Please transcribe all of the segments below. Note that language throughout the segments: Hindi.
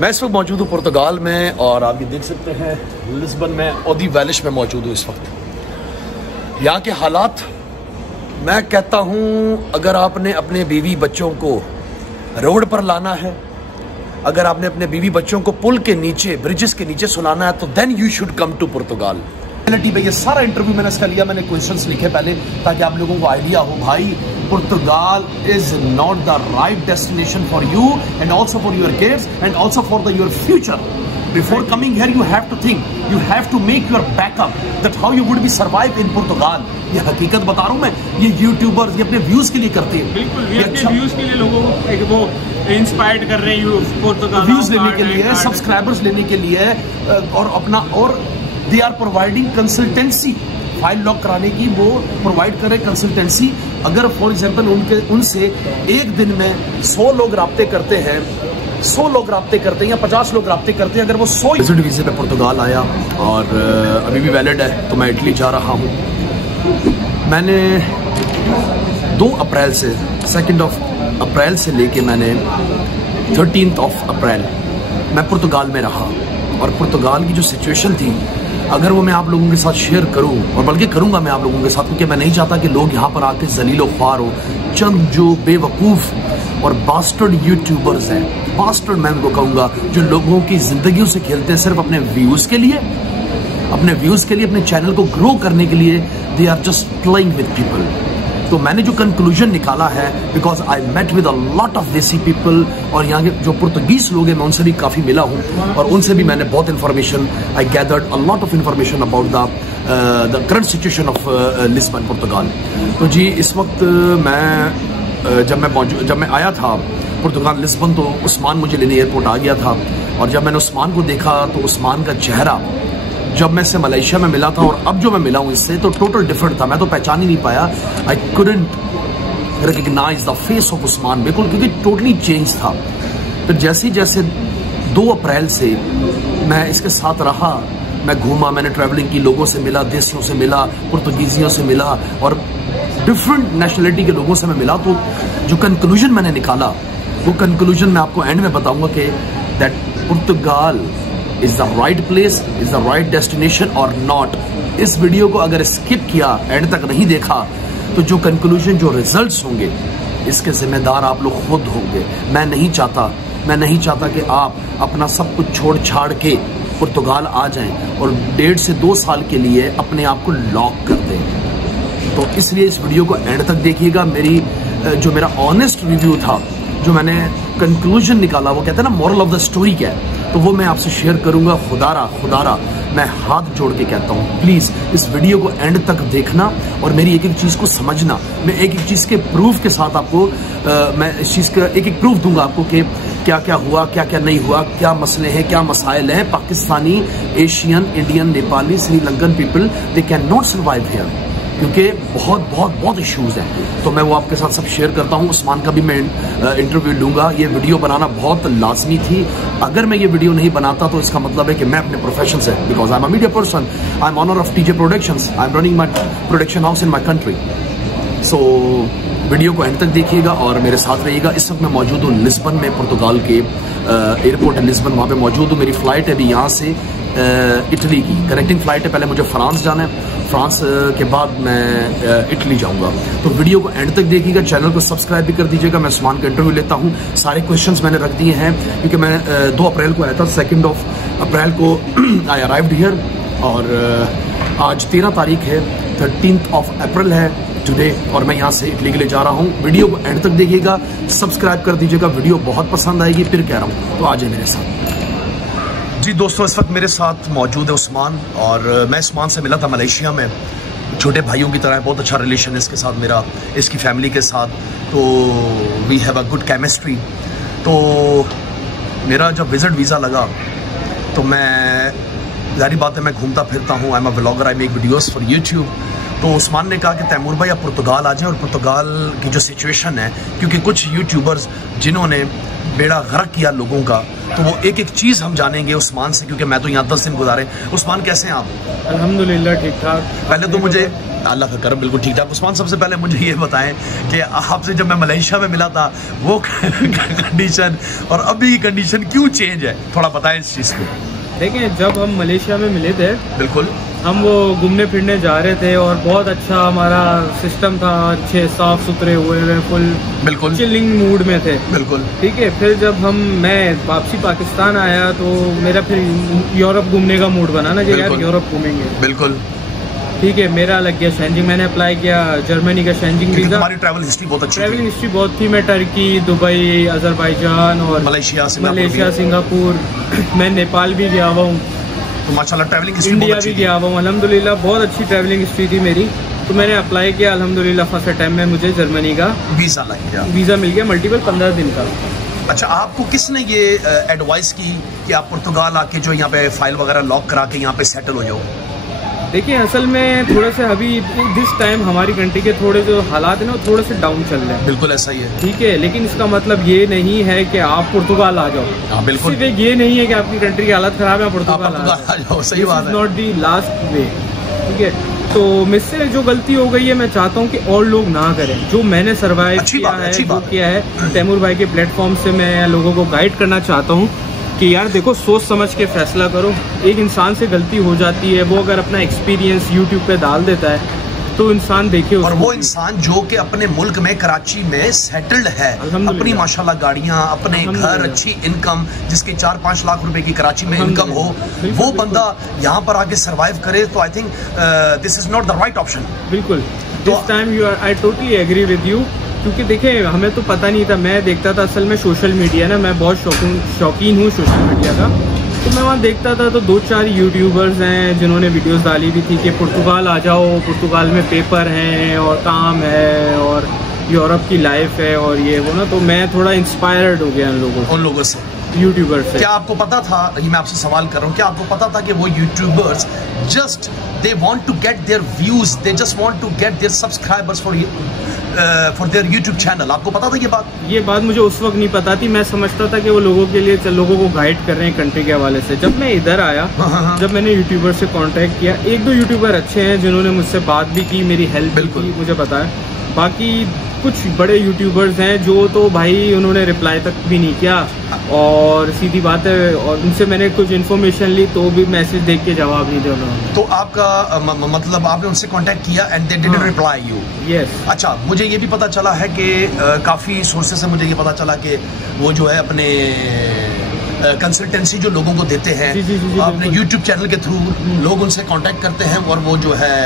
मैं इस वक्त मौजूद हूँ पुर्तगाल में और आप ये देख सकते हैं लिस्बन में ओदी वैलिश में मौजूद हूँ इस वक्त। यहाँ के हालात, मैं कहता हूँ अगर आपने अपने बीवी बच्चों को रोड पर लाना है, अगर आपने अपने बीवी बच्चों को पुल के नीचे, ब्रिजेस के नीचे सुनाना है, तो then you should come to Portugal. पे ये सारा इंटरव्यू मैंने इसका लिया, मैंने क्वेश्चंस लिखे पहले ताकि आप लोगों को आइडिया हो। भाई Portugal is not the right destination for you and also for your kids and also for your future. Before coming here, you have to think, you have to make your backup that how you would be survive in Portugal. ये हकीकत बता रहा हूँ मैं, ये यूट्यूबर्स ये अपने व्यूज के लिए करते हैं। बिल्कुल, ये अपने व्यूज के लिए लोगों को वो इंस्पायर्ड कर रहे हैं, पुर्तगाल व्यूज लेने के लिए, सब्सक्राइबर्स लेने के लिए, और अपना, और they are providing consultancy, file lock कराने की वो प्रोवाइड कर रहे कंसल्टेंसी। अगर फॉर एग्जाम्पल उनसे एक दिन में 100 लोग राब्ते करते हैं, 100 लोग राब्ते करते हैं या 50 लोग राब्ते करते हैं, अगर वो 100 विजिट वीज़े पे पुर्तगाल आया और अभी भी वैलिड है, तो मैं इटली जा रहा हूँ। मैंने 2 अप्रैल से 2 अप्रैल से लेके मैंने 13 अप्रैल मैं पुर्तगाल में रहा, और पुर्तगाल की जो सिचुएशन थी, अगर वो मैं आप लोगों के साथ शेयर करूं, और बल्कि करूंगा मैं आप लोगों के साथ, क्योंकि मैं नहीं चाहता कि लोग यहाँ पर आके जलीलो ख्वार हो। चंद जो बेवकूफ़ और बास्टर्ड यूट्यूबर्स हैं, बास्टर्ड मैं उनको कहूँगा, जो लोगों की ज़िंदगियों से खेलते हैं सिर्फ अपने व्यूज़ के लिए, अपने चैनल को ग्रो करने के लिए। They are just playing with people. तो मैंने जो कंक्लूजन निकाला है, because I met with a lot of desi people, और यहाँ के जो पुर्तगीज लोग हैं मैं उनसे भी काफ़ी मिला हूँ, और उनसे भी मैंने बहुत information, I gathered a lot of information about the current situation of Lisbon Portugal. तो जी इस वक्त जब मैं आया था पुर्तगाल लिस्बन, तो उस्मान मुझे लेने एयरपोर्ट आ गया था, और जब मैंने उस्मान को देखा तो उस्मान का चेहरा, जब मैं इससे मलेशिया में मिला था और अब जो मैं मिला हूँ इससे, तो टोटल डिफरेंट था। मैं तो पहचान ही नहीं पाया, I couldn't recognise the face of Usman, बिल्कुल, क्योंकि टोटली चेंज था। फिर जैसे 2 अप्रैल से मैं इसके साथ रहा, मैं घूमा, मैंने ट्रैवलिंग की, लोगों से मिला, देसियों से मिला, पुर्तगीजियों से मिला, और डिफरेंट नेशनलिटी के लोगों से मैं मिला। तो जो कंक्लूजन मैंने निकाला, वो कंक्लूजन मैं आपको एंड में बताऊंगा कि that Portugal is the right place, is the right destination और नॉट। इस वीडियो को अगर स्किप किया, एंड तक नहीं देखा, तो जो कंक्लूजन, जो रिजल्ट्स होंगे, इसके जिम्मेदार आप लोग खुद होंगे। मैं नहीं चाहता कि आप अपना सब कुछ छोड़ छाड़ के पुर्तगाल आ जाएं और 1.5 से 2 साल के लिए अपने आप को लॉक कर दें। तो इसलिए इस वीडियो को एंड तक देखिएगा। जो मेरा ऑनेस्ट रिव्यू था, जो मैंने कंक्लूजन निकाला, वो कहते हैं ना मोरल ऑफ द स्टोरी क्या है, तो वो मैं आपसे शेयर करूंगा। खुदारा मैं हाथ जोड़ के कहता हूँ, प्लीज़ इस वीडियो को एंड तक देखना और मेरी एक चीज़ को समझना। मैं एक चीज़ के प्रूफ के साथ आपको मैं इस चीज़ का एक प्रूफ दूंगा आपको कि क्या क्या हुआ, क्या क्या नहीं हुआ, क्या मसले हैं, क्या मसाइल हैं। Pakistani, Asian, Indian, Nepali, Sri Lankan people, they can not survive here, क्योंकि बहुत इश्यूज़ हैं। तो मैं वो आपके साथ सब शेयर करता हूँ। उस्मान का भी मैं इंटरव्यू लूँगा। ये वीडियो बनाना बहुत लाजमी थी। अगर मैं ये वीडियो नहीं बनाता तो इसका मतलब है कि मैं अपने प्रोफेशन से, because I am a media person, I am owner of TJ productions, I am running my production house in my country. So video को एंड तक देखिएगा और मेरे साथ रहिएगा। इस वक्त मैं मौजूद हूँ लिस्बन में, पुर्तगाल के एयरपोर्ट है लिस्बन, वहाँ पे मौजूद हूँ। मेरी फ़्लाइट है अभी यहाँ से इटली की कनेक्टिंग फ़्लाइट है। पहले मुझे फ्रांस जाना है, फ्रांस के बाद मैं इटली जाऊँगा। तो वीडियो को एंड तक देखिएगा, चैनल को सब्सक्राइब भी कर दीजिएगा। मैं उस्मान का इंटरव्यू लेता हूँ। सारे क्वेश्चंस मैंने रख दिए हैं, क्योंकि मैं 2 अप्रैल को आया था, 2 अप्रैल को आई अराइव्ड हियर, और आज 13 तारीख है, 13 अप्रैल है टुडे, और मैं यहाँ से इटली के लिए जा रहा हूँ। वीडियो को एंड तक देखिएगा, सब्सक्राइब कर दीजिएगा, वीडियो बहुत पसंद आएगी। फिर कह रहा हूँ, तो आ जाए मेरे साथ। जी दोस्तों, इस वक्त मेरे साथ मौजूद है उस्मान, और मैं उस्मान से मिला था मलेशिया में। छोटे भाइयों की तरह बहुत अच्छा रिलेशन है इसके साथ मेरा, इसकी फैमिली के साथ। तो we have a good chemistry. तो मेरा जब विजिट वीज़ा लगा, तो मैं, जाहिर बात है, मैं घूमता फिरता हूँ, आई am a vlogger, I make videos for YouTube. तो उस्मान ने कहा कि तैमूर भाई आप पुर्तगाल आ जाएं, और पुर्तगाल की जो सिचुएशन है, क्योंकि कुछ यूट्यूबर्स जिन्होंने बेड़ा गर्क किया लोगों का, तो वो एक चीज़ हम जानेंगे उस्मान से, क्योंकि मैं तो यहाँ 10 दिन गुजारे। उस्मान कैसे हैं आप? अल्हम्दुलिल्लाह ठीक ठाक। पहले तो मुझे अल्लाह का करम, बिल्कुल ठीक ठाक। उस्मान, सबसे पहले मुझे ये बताएं कि आपसे जब मैं मलेशिया में मिला था वो कंडीशन और अभी की कंडीशन क्यों चेंज है, थोड़ा बताएं इस चीज़ को। देखिए, जब हम मलेशिया में मिले थे, बिल्कुल, हम वो घूमने फिरने जा रहे थे और बहुत अच्छा हमारा सिस्टम था, अच्छे साफ सुथरे हुए हुए, फुल बिल्कुल चिलिंग मूड में थे। बिल्कुल, ठीक है। फिर जब मैं वापसी पाकिस्तान आया तो मेरा फिर यूरोप घूमने का मूड बना ना कि यार यूरोप घूमेंगे। बिल्कुल, ठीक है। मेरा लग गया शेंजिंग, मैंने अप्लाई किया जर्मनी का शेंजिंग वीजा। हमारी ट्रैवल हिस्ट्री बहुत अच्छी, ट्रैवलिंग हिस्ट्री बहुत थी। मैं टर्की, दुबई, अजरबैजान और मलेशिया, सिंगापुर मैं नेपाल भी गया हुआ हूँ, तो माशाल्लाह ट्रैवलिंग हिस्ट्री इंडिया भी गया हुआ हूँ। अल्हम्दुलिल्लाह बहुत अच्छी ट्रैवलिंग हिस्ट्री थी मेरी। तो मैंने अप्लाई किया, अल्हम्दुलिल्लाह फर्स्ट टाइम में मुझे जर्मनी का वीज़ा मिल गया, मल्टीपल 15 दिन का। अच्छा, आपको किसने ये एडवाइस की कि आप पुर्तगाल आके जो यहाँ पे फाइल वगैरह लॉक करा के यहाँ पे सेटल हो जाओ? देखिए, असल में थोड़े से अभी दिस टाइम हमारी कंट्री के थोड़े जो हालात हैं ना, थोड़े से डाउन चल रहे हैं। बिल्कुल ऐसा ही है। ठीक है, लेकिन इसका मतलब ये नहीं है कि आप पुर्तगाल आ जाओ। हाँ, बिल्कुल। सिर्फ ये नहीं है कि आपकी कंट्री की हालत खराब है, पुर्तगाल आ जाओ। सही बात है, नॉट दी लास्ट वे। ठीक है, तो मुझसे जो गलती हो गई है, मैं चाहता हूँ कि और लोग ना करें। जो मैंने सर्वाइव किया है, जो किया है, तैमूर भाई के प्लेटफॉर्म से मैं लोगों को गाइड करना चाहता हूँ कि यार देखो, सोच समझ के फैसला करो। एक इंसान से गलती हो जाती है, वो अगर अपना एक्सपीरियंस यूट्यूब पे डाल देता है तो इंसान देखे, और वो इंसान जो कि अपने मुल्क में कराची में सेटल्ड है, अपनी माशाल्लाह गाड़ियाँ, अपने घर, अच्छी इनकम, जिसकी 4-5 लाख रुपए की कराची में इनकम हो, वो बंदा यहाँ पर आके सर्वाइव करे, तो I think this is not the right option. बिल्कुल, this time you are, I totally agree with you. क्योंकि देखिए, हमें तो पता नहीं था। मैं देखता था असल में सोशल मीडिया ना, मैं बहुत शौकीन हूँ सोशल मीडिया का। तो मैं वहाँ देखता था तो 2-4 यूट्यूबर्स हैं जिन्होंने वीडियोस डाली भी थी कि पुर्तगाल आ जाओ, पुर्तगाल में पेपर हैं और काम है और यूरोप की लाइफ है और ये वो ना। तो मैं थोड़ा इंस्पायर्ड हो गया उन लोगों से, यूट्यूबर्स से। क्या आपको पता था, ये मैं आपसे सवाल कर रहा हूँ, क्या आपको पता था कि वो YouTubers just they want to get their views, they just want to get their subscribers for their YouTube channel? आपको पता था ये बात? ये बात मुझे उस वक्त नहीं पता थी। मैं समझता था कि वो लोगों के लिए, लोगों को गाइड कर रहे हैं कंट्री के हवाले से। जब मैं इधर आया, जब मैंने यूट्यूबर से कांटेक्ट किया, 1-2 यूट्यूबर अच्छे हैं जिन्होंने मुझसे बात भी की, मेरी हेल्प भी की, मुझे बताया। बाकी कुछ बड़े यूट्यूबर्स हैं जो तो भाई उन्होंने रिप्लाई तक भी नहीं किया, और सीधी बात है, और उनसे मैंने कुछ इन्फॉर्मेशन ली तो भी मैसेज देख के जवाब नहीं दिया उन्होंने। तो आपका मतलब आपने उनसे कांटेक्ट किया and they didn't reply you? Yes. अच्छा, मुझे ये भी पता चला है कि काफ़ी सोर्सेज से मुझे ये पता चला कि वो जो है अपने कंसल्टेंसी जो लोगों को देते हैं अपने यूट्यूब चैनल के थ्रू, लोग उनसे कांटेक्ट करते हैं और वो जो है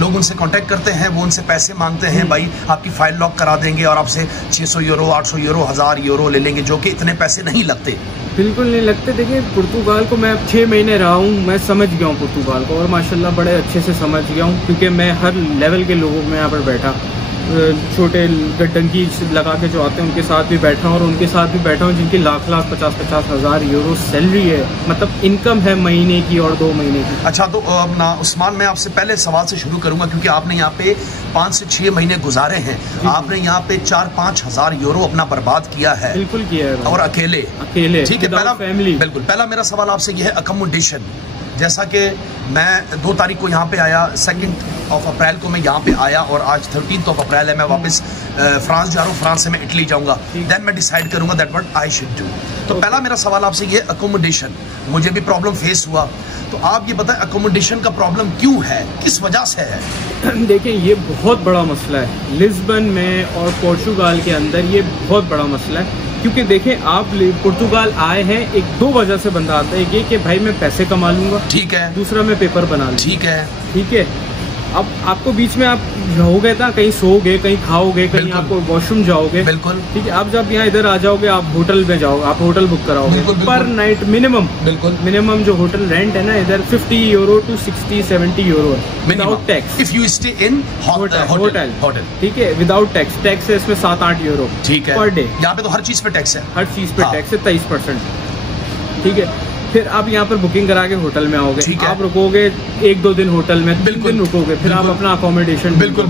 लोग उनसे कांटेक्ट करते हैं, वो उनसे पैसे मांगते हैं, भाई आपकी फाइल लॉक करा देंगे और आपसे 600 यूरो, 800 यूरो, 1000 यूरो ले लेंगे, जो कि इतने पैसे नहीं लगते। बिल्कुल नहीं लगते। देखिए, पुर्तगाल को मैं 6 महीने रहा हूँ, मैं समझ गया हूँ पुर्तगाल को, और माशाल्लाह बड़े अच्छे से समझ गया हूँ, क्योंकि मैं हर लेवल के लोगों में यहाँ पर बैठा, छोटे डंकी लगा के जो आते हैं उनके साथ भी बैठा हूँ, और उनके साथ भी बैठा हूँ जिनकी लाख 50-50 हज़ार यूरो सैलरी है, मतलब इनकम है महीने की और 2 महीने की। अच्छा, तो ना उस्मान, मैं आपसे पहले सवाल से शुरू करूंगा, क्योंकि आपने यहाँ पे 5 से 6 महीने गुजारे हैं, आपने यहाँ पे 4-5 हज़ार यूरो अपना बर्बाद किया है। बिल्कुल किया है, और अकेले। ठीक है, पहला फैमिली, बिल्कुल पहला मेरा सवाल आपसे यह है अकोमोडेशन। जैसा कि मैं 2 तारीख को यहाँ पे आया, 2 अप्रैल को मैं यहाँ पे आया, और आज 13 अप्रैल है, मैं वापस फ्रांस जा रहा हूँ, फ्रांस से मैं इटली जाऊँगा, देन मैं डिसाइड करूँगा that what I should do. तो पहला मेरा सवाल आपसे ये, अकोमोडेशन, मुझे भी प्रॉब्लम फेस हुआ, तो आप ये बताएं अकोमोडेशन का प्रॉब्लम क्यों है, किस वजह से है? देखिए, ये बहुत बड़ा मसला है लिस्बन में और पोर्चुगाल के अंदर, ये बहुत बड़ा मसला है। क्योंकि देखें, आप पुर्तगाल आए हैं, 1-2 वजह से बंदा आता है। एक ये कि भाई मैं पैसे कमा लूंगा, ठीक है, दूसरा मैं पेपर बना लूंगा, ठीक है। अब आपको बीच में आप रहोगे ना, कहीं सोओगे, कहीं खाओगे, कहीं आपको वॉशरूम जाओगे, बिल्कुल ठीक है। आप जब यहाँ इधर आ जाओगे, आप होटल में जाओगे, आप होटल बुक कराओगे, पर नाइट मिनिमम जो होटल रेंट है ना इधर 50 यूरो टू 60-70 यूरो है, without tax. If you stay in hotel, ठीक है, विदाउट टैक्स। टैक्स है इसमें 7-8 यूरो, ठीक है, पर डे। यहाँ पे तो हर चीज पे टैक्स है, हर चीज पे टैक्स है 23%, ठीक है। फिर आप यहाँ पर बुकिंग करा के होटल में आओगे, आप रुकोगे 1-2 दिन होटल में, 3 दिन रुकोगे, फिर आप अपना अकोमोडेशन, बिल्कुल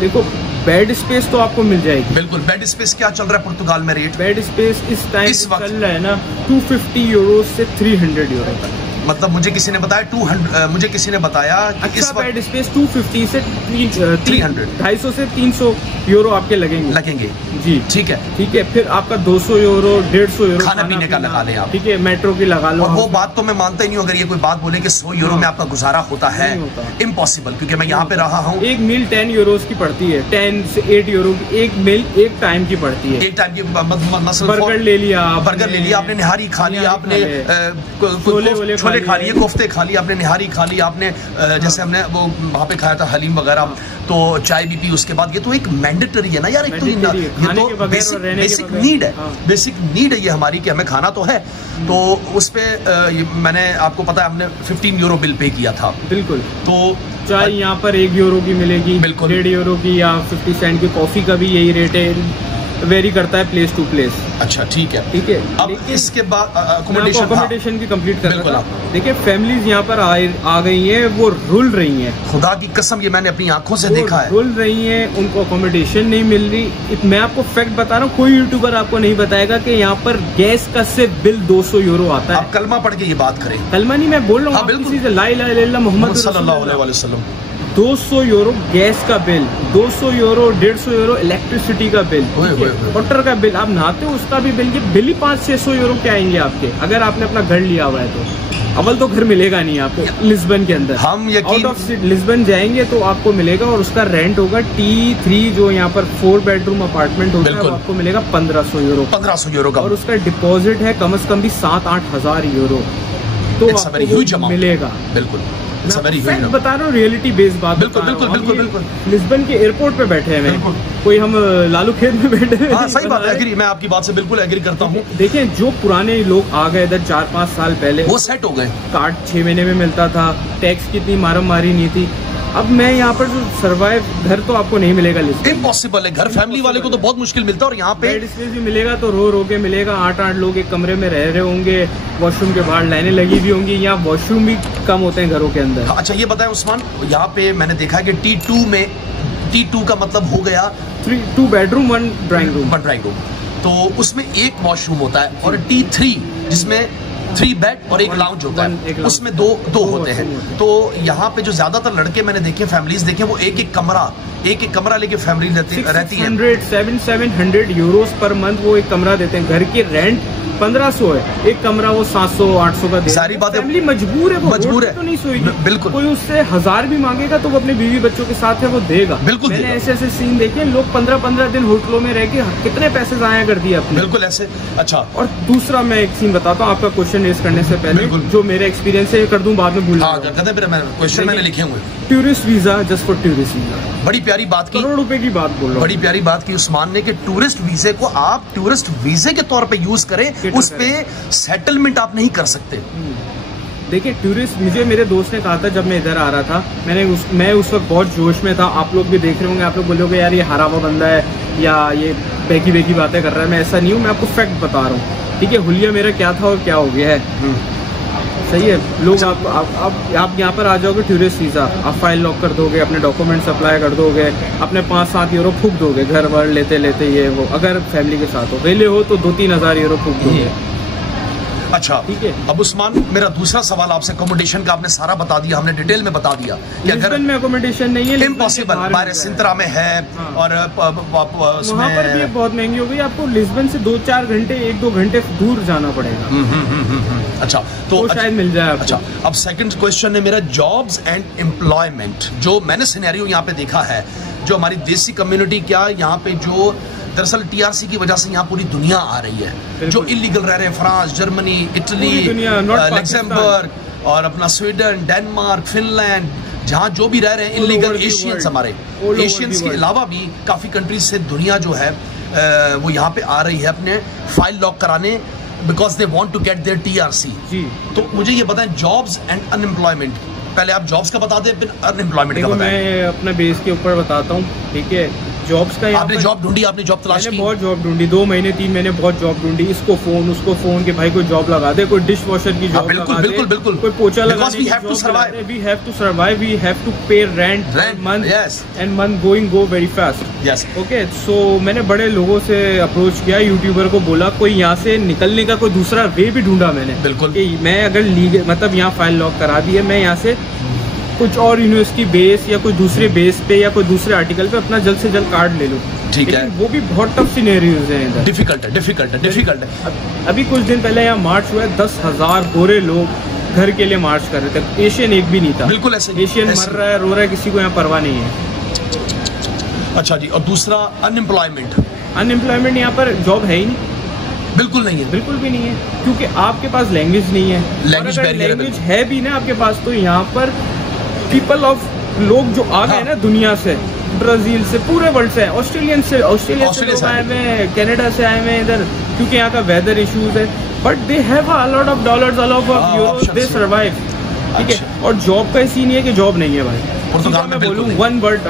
देखो, बेड स्पेस तो आपको मिल जाएगी, बिल्कुल। बेड स्पेस क्या चल रहा है पुर्तगाल में रेट? बेड स्पेस इस टाइम चल रहा है ना 250 यूरो से 300 यूरो तक, मतलब मुझे किसी ने बताया 200, मुझे किसी ने बताया कि इस बेड स्पेस 250 से 300 250 से 300 यूरो आपके लगेंगे जी। ठीक है। फिर आपका 200 यूरो 150 यूरो खाना पीने का लगा लें आप। ठीक है, मेट्रो की लगा लो। और वो बात तो मैं मानता ही नहीं हूँ, अगर ये कोई बात बोले कि 100 यूरो में आपका गुजारा होता है, इम्पॉसिबल, क्योंकि मैं यहाँ पे रहा हूँ। एक मील 10 यूरो की पड़ती है, 10 से 8 यूरो की एक मील एक टाइम की पड़ती है। एक टाइम की बर्गर ले लिया, आपने निहारी खा लिया, आपने छोले खा लिए, कोफ्ते खा लिए, आपने निहारी खा ली, आपने जैसे हमने वो वहाँ पे खाया था हलीम वगैरह, तो चाय भी पी उसके बाद। ये तो एक मैंडेटरी है ना यार, एक तो ये तो बेसिक नीड है, बेसिक नीड है ये हमारी, कि हमें खाना तो है। तो उस पे मैंने आपको पता है हमने 15 यूरो बिल पे किया था। बिल्कुल। तो चाय यहाँ पर 1 यूरो की मिलेगी, 1.5 यूरो की, या 50 सेंट की। कॉफी का भी यही रेट है, वेरी करता है प्लेस टू प्लेस। अच्छा, ठीक है। अब इसके बाद अकोमोडेशन की कंप्लीट कर रहा था। देखिए फैमिलीज यहाँ पर आ गई हैं, वो रुल रही हैं, खुदा की कसम ये मैंने अपनी आंखों से देखा है, रुल रही हैं, उनको अकोमोडेशन नहीं मिल रही। मैं आपको फैक्ट बता रहा हूँ, कोई यूट्यूबर आपको नहीं बताएगा कि यहाँ पर गैस का सिर्फ बिल 200 यूरो आता है। आप कलमा पढ़ के ये बात करें। कलमा नहीं, मैं बोल रहा हूँ किसी से, ला इलाहा इल्लल्लाह मुहम्मद सल्लल्लाहु अलैहि वसल्लम। 200 यूरो गैस का बिल, 200 यूरो 150 यूरो इलेक्ट्रिसिटी का बिल, वाटर का बिल, आप नहाते हो उसका भी बिल। ये बिल ही 500-600 यूरो के आएंगे आपके, अगर आपने अपना घर लिया हुआ है तो। अव्वल तो घर मिलेगा नहीं आपको लिस्बन के अंदर, हम आउट ऑफ लिस्बन जाएंगे तो आपको मिलेगा, और उसका रेंट होगा T3, जो यहाँ पर 4 बेडरूम अपार्टमेंट होता है, वो आपको मिलेगा 1500 यूरो। 1500 यूरो का, और उसका डिपॉजिट है कम से कम भी 7-8 हजार यूरो, तो आपको मिलेगा। बिल्कुल बता रहा हूँ, रियलिटी बेस्ड बात। बिल्कुल। लिस्बन के एयरपोर्ट पे बैठे हैं, कोई हम लालू खेत में बैठे हैं। हाँ, सही बात है, एग्री, मैं आपकी बात से बिल्कुल एग्री करता हूँ। देखिए जो पुराने लोग आ गए इधर 4-5 साल पहले, वो सेट हो गए। कार्ड 6 महीने में मिलता था, टैक्स की इतनी मारम मारी नहीं थी। अब मैं यहाँ पर जो सर्वाइव, घर तो आपको नहीं मिलेगा, इम्पॉसिबल है घर, फैमिली वाले को तो बहुत मुश्किल मिलता है। और यहाँ पे बेड स्पेस भी मिलेगा तो रो के मिलेगा, 8-8 लोग एक कमरे में रह रहे होंगे, वॉशरूम के बाहर लाइनें लगी हुई होंगी, यहाँ वॉशरूम भी कम होते हैं घरों के अंदर। अच्छा ये बताएं उस्मान, यहाँ पे मैंने देखा कि T2 में, T2 का मतलब हो गया 2 बेडरूम 1 ड्राइंग रूम, तो उसमें एक वॉशरूम होता है। और T3 जिसमें 3 बेड और एक लाउंज होता है, उसमें दो होते हैं। तो यहाँ पे जो ज्यादातर लड़के मैंने देखे, फैमिलीज देखे, वो एक एक कमरा लेके फैमिली रहती है। 700 यूरोस पर मंथ वो एक कमरा देते हैं। घर की रेंट 1500 है, एक कमरा वो 700-800 का दे। सारी बातें फैमिली मजबूर है, तो नहीं सोएगी। बिल्कुल। कोई उससे 1000 भी मांगेगा तो वो अपने बीवी बच्चों के साथ है, वो देगा। बिल्कुल। मैंने ऐसे सीन देखे, लोग 15-15 दिन होटलों में रह के कितने पैसे जाया कर दिए अपने। बिल्कुल ऐसे। अच्छा, और दूसरा मैं एक सीन बताता हूँ आपका क्वेश्चन रेज करने से पहले, जो मेरे एक्सपीरियंस है कर दूं, बाद में भूल। क्वेश्चन मैंने लिखे हुए। Tourist visa, just for tourist visa, बड़ी प्यारी बात की, करोड़ रुपए की बात बोल रहा हूँ। बड़ी प्यारी बात की उस्मान ने कि टूरिस्ट वीजे को आप टूरिस्ट वीजे के तौर पे यूज करें, उस पे सेटलमेंट आप नहीं कर सकते। देखिए टूरिस्ट, मुझे मेरे दोस्त ने कहा था जब मैं इधर आ रहा था, मैं उस वक्त बहुत जोश में था। आप लोग भी देख रहे होंगे, आप लोग बोलोगे यार ये हरा हुआ बंदा है या ये बेकी बातें कर रहा है। मैं ऐसा नहीं हूँ, मैं आपको फैक्ट बता रहा हूँ। ठीक है, हुलिया मेरा क्या था और क्या हो गया है, सही है। लोग आप यहाँ पर आ जाओगे टूरिस्ट वीज़ा, आप फाइल लॉक कर दोगे, अपने डॉक्यूमेंट्स अप्लाई कर दोगे, अपने 5-7 यूरो फूक दोगे घर वर लेते ये वो। अगर फैमिली के साथ हो, अकेले हो तो 2-3 हज़ार यूरो फूक दोगे। अच्छा ठीक है। अब उस्मान, मेरा दूसरा सवाल आपसे, अकोमोडेशन का आपने सारा बता दिया, हमने डिटेल में बता दिया कि अगर में अकोमोडेशन नहीं है, इम्पॉसिबल, बाहर सिंतरा में है। हाँ। और वहाँ पर भी बहुत महंगी हो गई, आपको लिस्बन से 2-4 घंटे 1-2 घंटे दूर जाना पड़ेगा। अच्छा, तो शायद मिल जाए आपको। अच्छा, अब सेकंड क्वेश्चन है मेरा, जॉब्स एंड एम्प्लॉयमेंट। जो मैंने सिनेरियो यहाँ पे देखा है, जो हमारी देसी कम्युनिटी, क्या यहाँ पे जो दरअसल TRC की वजह से यहाँ पूरी दुनिया आ रही है, जो इलीगल रह रहे हैं, फ्रांस, जर्मनी, इटली, लक्समबर्ग और अपना स्वीडन, डेनमार्क, फिनलैंड, जहाँ जो भी रह रहे हैं इलीगल एशियंस, हमारे एशियंस के अलावा भी काफ़ी कंट्रीज से दुनिया जो है वो यहाँ पे आ रही है अपने फाइल लॉक कराने, because they want to get their TRC। तो मुझे ये बताएं, जॉब्स एंड अनएम्प्लॉयमेंट, पहले आप जॉब्स का बता दें, फिर अनएम्प्लॉयमेंट का बताएं। मैं अपने बेस के ऊपर बताता हूँ, ठीक है। जॉब्स का आपने जॉब ढूंढी, आपने जॉब तलाश की? बहुत जॉब ढूंढी, 2 महीने 3 महीने बहुत जॉब ढूंढी, इसको फोन उसको फोन के भाई कोई जॉब लगा दे, कोई डिश वॉशर की जॉब लगा दे, बिल्कुल कोई पोछा लगा दे, we have to survive, we have to pay rent month and month go very fast. Yes, okay. So मैंने बड़े लोगों से अप्रोच किया, यूट्यूबर को बोला कोई यहाँ से निकलने का कोई दूसरा वे भी ढूंढा मैंने। बिल्कुल, मैं अगर लीगल मतलब यहाँ फाइल लॉक करा दी है, मैं यहाँ से कुछ और यूनिवर्सिटी बेस या कोई दूसरे बेस पे या कोई दूसरे आर्टिकल पे अपना जल्द से जल्द कार्ड ले लूँ। ठीक है, वो भी बहुत टफ सिनेरियोज हैं इधर, डिफिकल्ट है। अभी कुछ दिन पहले यहाँ मार्च हुआ है, 10,000 गोरे लोग घर के लिए मार्च कर रहे थे, एशियन एक भी नहीं था। बिल्कुल ऐसे, एशियन मर रहा है, रो रहा है, किसी को यहाँ परवाह नहीं है। अच्छा जी, और दूसरा अनएम्प्लॉयमेंट यहाँ पर जॉब है ही नहीं, बिल्कुल नहीं है, बिल्कुल भी नहीं है, क्योंकि आपके पास लैंग्वेज नहीं है। लैंग्वेज है भी ना आपके पास, तो यहाँ पर पीपल ऑफ लोग जो आ गए ना दुनिया से, ब्राजील से, पूरे वर्ल्ड से, ऑस्ट्रेलिया से लोग आए हुए हैं, कनाडा से आए हुए हैं इधर, क्योंकि यहाँ का वेदर इश्यूज है, but they have a lot of dollars, a lot of Euros, they survive. ठीक है, और जॉब का सीन नहीं है कि जॉब नहीं है भाई, मैं बोलूँ वन वर्ड,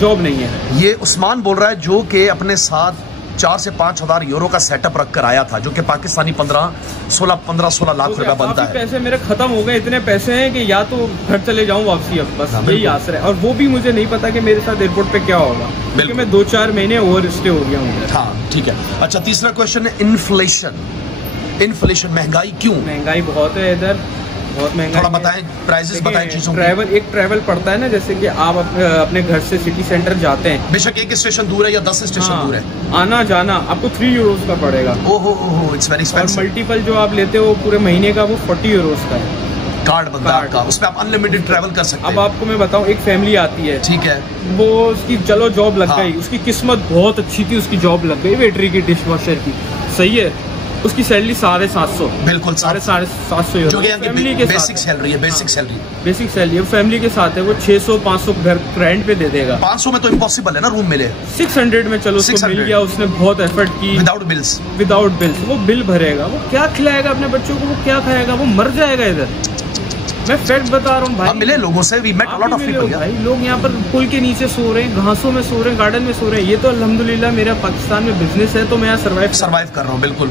जॉब नहीं है। ये उस्मान बोल रहा है जो कि अपने साथ 4 से 5 हजार यूरो का सेटअप रख कर आया था, जो कि पाकिस्तानी 15-16 लाख रुपया बनता है। पैसे मेरे खत्म हो गए, इतने पैसे हैं कि या तो घर चले जाऊं वापसी, अब बस यही आसरा है, और वो भी मुझे नहीं पता कि मेरे साथ एयरपोर्ट पे क्या होगा, क्योंकि मैं 2-4 महीने ओवर स्टे हो गया हूँ। हाँ ठीक है। अच्छा, तीसरा क्वेश्चन है इन्फ्लेशन, महंगाई क्यों? महंगाई बहुत है इधर, बहुत महंगा। थोड़ा बताएं, प्राइसेस बताएं चीजों। ट्रैवल पड़ता है ना, जैसे कि आप अपने घर से सिटी सेंटर जाते हैं, बेशक 1 स्टेशन दूर है या 10 स्टेशन दूर है, आना जाना आपको 3 यूरोस का पड़ेगा। ओहो, इट्स वेरी एक्सपेंसिव। और मल्टीपल जो आप लेते हो पूरे महीने का, वो 40 यूरोस का है। कार्ड बनता है आपका, उसमें आप अनलिमिटेड ट्रैवल कर सकते हैं। अब आपको मैं बताऊं, एक फैमिली आती है, ठीक है, वो उसकी चलो जॉब लग गई, उसकी किस्मत बहुत अच्छी थी, उसकी जॉब लग गई वेटरी की, डिश वॉशर की, सही है, उसकी सैलरी 750, बिल्कुल 750 यूरो, जो कि फैमिली के बेसिक सैलरी है, बेसिक सैलरी है, फैमिली के साथ है, वो 600-500 घर रेंट पे दे देगा। 500 में तो इम्पॉसिबल है ना रूम मिले, 600 में चलो उसको मिल गया, उसने बहुत एफर्ट की, विदाउट बिल्स, वो बिल भरेगा, वो क्या खिलाएगा अपने बच्चों को, वो क्या खाएगा, वो मर जाएगा इधर। मैं फैक्ट बता रहा हूँ भाई, हम मिले लोगों से, we met a lot of people भाई, लोग यहाँ पर पुल के नीचे सो रहे हैं, घासों में सो रहे हैं, गार्डन में सो रहे हैं। ये तो अल्हम्दुलिल्लाह मेरा पाकिस्तान में बिजनेस है, तो मैं यहाँ सर्वाइव कर रहा हूँ। बिल्कुल।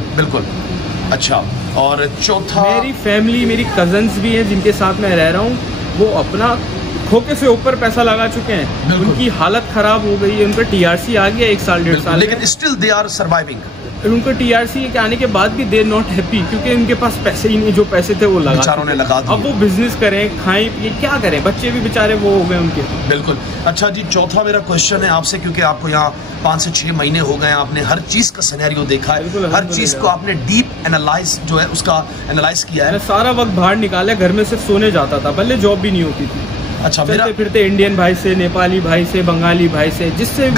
अच्छा, और चौथा, मेरी फैमिली, मेरी कजन्स भी हैं जिनके साथ मैं रह रहा हूँ, वो अपना खोके से ऊपर पैसा लगा चुके हैं, उनकी हालत खराब हो गई है, उनका TRC आ गया 1 साल 1.5 साल, लेकिन स्टिल दे आर सर्वाइविंग। उनको TRC के आने के बाद भी दे नॉट हैप्पी, क्योंकि उनके पास पैसे ही नहीं, जो पैसे थे वो लगा दिए। अब वो बिजनेस करें, खाएं पिए, क्या करें, बच्चे भी बेचारे वो हो गए उनके। बिल्कुल। अच्छा जी, चौथा मेरा क्वेश्चन है आपसे, क्योंकि आपको यहाँ 5 से 6 महीने हो गए, आपने हर चीज का सिनेरियो देखा है, हर चीज को आपने डीप एनालाइज जो है उसका एनालाइज किया है। सारा वक्त बाहर निकाला, घर में सिर्फ सोने जाता था, पहले जॉब भी नहीं होती थी। अच्छा, चलते फिरते इंडियन भाई से, नेपाली भाई से, बंगाली भाई से, जिससे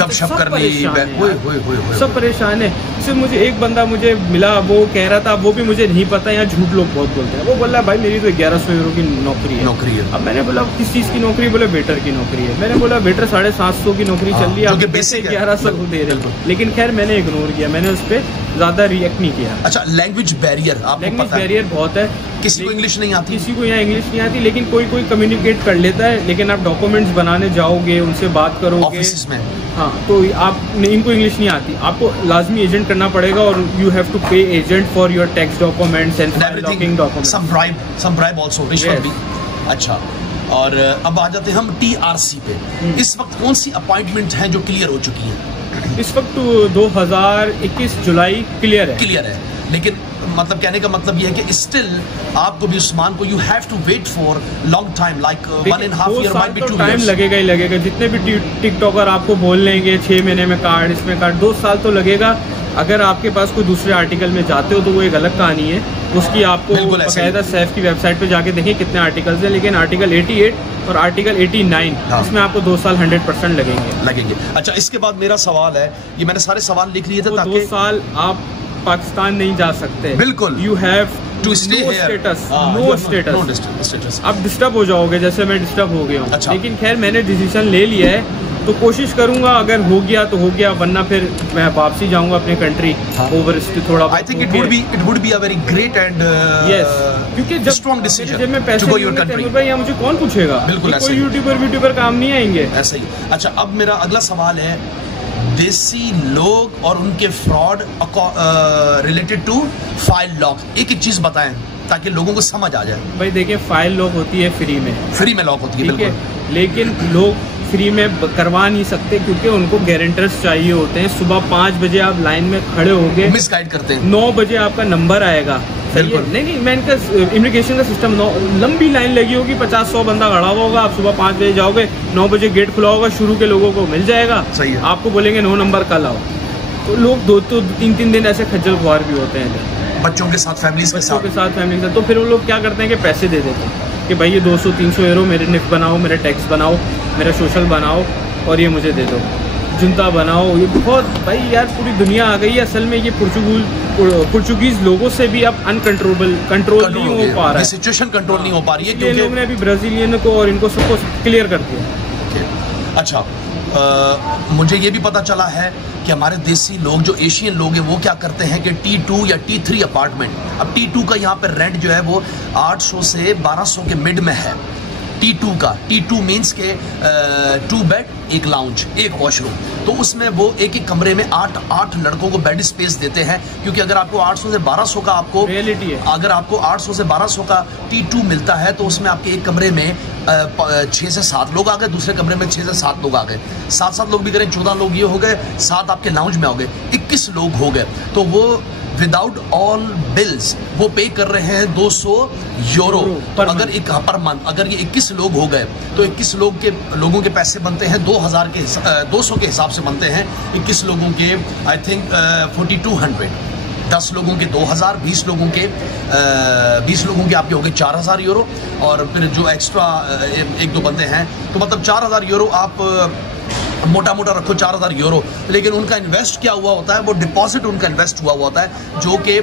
सब परेशान है। सिर्फ मुझे एक बंदा मुझे मिला, वो कह रहा था, वो भी मुझे नहीं पता, यहाँ झूठ लोग बहुत बोलते हैं, वो बोला भाई मेरी तो 1100 यूरो की नौकरी है। अब मैंने बोला किस चीज़ की नौकरी, बोले वेटर की नौकरी है। मैंने बोला वेटर 750 की नौकरी चल रही है, 1100 दे रहे हैं, लेकिन खैर मैंने इग्नोर किया, मैंने उस पर ज़्यादा रिएक्ट नहीं किया। अच्छा, लैंग्वेज बैरियर बहुत है, किसी को इंग्लिश नहीं आती, किसी को यहाँ इंग्लिश नहीं आती, लेकिन कोई कम्युनिकेट कर लेता है। लेकिन आप डॉक्यूमेंट्स बनाने जाओगे, उनसे बात करोगे ऑफिस में, हाँ, तो आप इनको इंग्लिश नहीं आती, आपको लाजमी एजेंट करना पड़ेगा, और you have to pay agent for your tax documents and locking documents, some bribe also, रिश्वत भी। अच्छा, और अब आ जाते हैं हम TRC पे। इस वक्त कौन सी अपॉइंटमेंट हैं जो क्लियर हो चुकी हैं? इस वक्त 2021 जुलाई क्लियर है, लेकिन मतलब कहने का मतलब ये है कि स्टिल आपको भी उस्मान को you have to wait for long time, like 1.5 year, might be 2 time लगेगा ही लगेगा। जितने भी टिकटॉकर आपको बोल लेंगे 6 महीने में कार्ड, इसमें कार्ड, 2 साल तो लगेगा। अगर आपके पास कोई दूसरे आर्टिकल में जाते हो तो वो एक अलग कहानी है, उसकी आपको बाकायदा सैफ की वेबसाइट पे जाके देखें कितने आर्टिकल्स हैं, लेकिन आर्टिकल 88 और आर्टिकल 89 इसमें आपको 2 साल 100% लगेंगे। अच्छा, इसके बाद मेरा सवाल है, ये मैंने सारे सवाल लिख लिए थे, 2 साल आप पाकिस्तान नहीं जा सकते, बिल्कुल, you have to stay status, no status. आप डिस्टर्ब हो जाओगे, जैसे मैं डिस्टर्ब हो गया हूँ। अच्छा। लेकिन खैर मैंने डिसीजन ले लिया है, तो कोशिश करूंगा, अगर हो गया तो हो गया, वरना फिर मैं वापसी जाऊंगा अपने कंट्री, ओवर थोड़ा। I think it would be a very great and yes, क्योंकि जब स्ट्रॉन्ग डिसीजन, जब मैं पैसे भाई यहाँ मुझे कौन पूछेगा, बिल्कुल कोई यूट्यूबर काम नहीं आएंगे, ऐसा ही। अच्छा, अब मेरा अगला सवाल है देसी लोग और उनके fraud related to file lock, एक एक चीज बताएं ताकि लोगों को समझ आ जाए। भाई देखिए, फाइल लॉक होती है फ्री में लॉक होती है, बिल्कुल। लेकिन लोग फ्री में करवा नहीं सकते क्योंकि उनको गारंटर्स चाहिए होते हैं। सुबह 5 बजे आप लाइन में खड़े होगे, मिसगाइड करते हैं। 9 बजे आपका नंबर आएगा, सही है? नहीं, मैं इनका इमिग्रेशन का सिस्टम, लंबी लाइन लगी होगी, 50-100 बंदा खड़ा हुआ होगा। आप सुबह 5 बजे जाओगे, 9 बजे गेट खुला होगा, शुरू के लोगों को मिल जाएगा। सही है। आपको बोलेंगे 9 नंबर कल आओ। तो लोग 2-3 दिन ऐसे खज्जल खुआर भी होते हैं, बच्चों के साथ, फैमिली के साथ। तो फिर वो लोग क्या करते हैं कि पैसे दे देते हैं कि भाई ये 200-300 यूरो मेरे निफ बनाओ, मेरे टैक्स बनाओ, मेरा सोशल बनाओ और ये मुझे दे दो, जुनता बनाओ। ये बहुत, भाई यार पूरी दुनिया आ गई है असल में। ये पुर्तगालीज लोगों से भी अब कंट्रोल नहीं हो पा रहा है, सिचुएशन कंट्रोल नहीं हो पा रही है क्योंकि लोगों ने अभी ब्राजीलियन को और इनको सबको क्लियर कर दिया। अच्छा, मुझे ये भी पता चला है कि हमारे देसी लोग, जो एशियन लोग हैं, वो क्या करते हैं कि T2 या T3 अपार्टमेंट, अब T2 का यहाँ पर रेंट जो है वो 800 से 1200 के मिड में है। T2 का, T2 मीन्स के 2 बेड, 1 लाउंज, 1 वॉशरूम। तो उसमें वो एक एक कमरे में 8 लड़कों को बेड स्पेस देते हैं, क्योंकि अगर आपको 800 से 1200 का आपको रियलिटी है, अगर आपको 800 से 1200 का T2 मिलता है तो उसमें आपके एक कमरे में 6 से 7 लोग आ गए, दूसरे कमरे में 6 से 7 लोग आ गए, 7 लोग भी करें 14 लोग ये हो गए, 7 आपके लाउंज में हो गए, 21 लोग हो गए। तो वो विदाउट ऑल बिल्स वो पे कर रहे हैं 200 यूरो अगर पर मंथ। अगर ये 21 लोग हो गए तो 21 लोगों के पैसे बनते हैं 200 के हिसाब से बनते हैं। 21 लोगों के आई थिंक 4200, 10 लोगों के 2000, 20 लोगों के आपके हो गए 4000 यूरो, और फिर जो एक्स्ट्रा 1-2 बंदे हैं तो मतलब 4000 यूरो आप मोटा रखो, 4000 यूरो। लेकिन उनका इन्वेस्ट क्या हुआ होता है, वो डिपॉजिट उनका इन्वेस्ट हुआ होता है, जो कि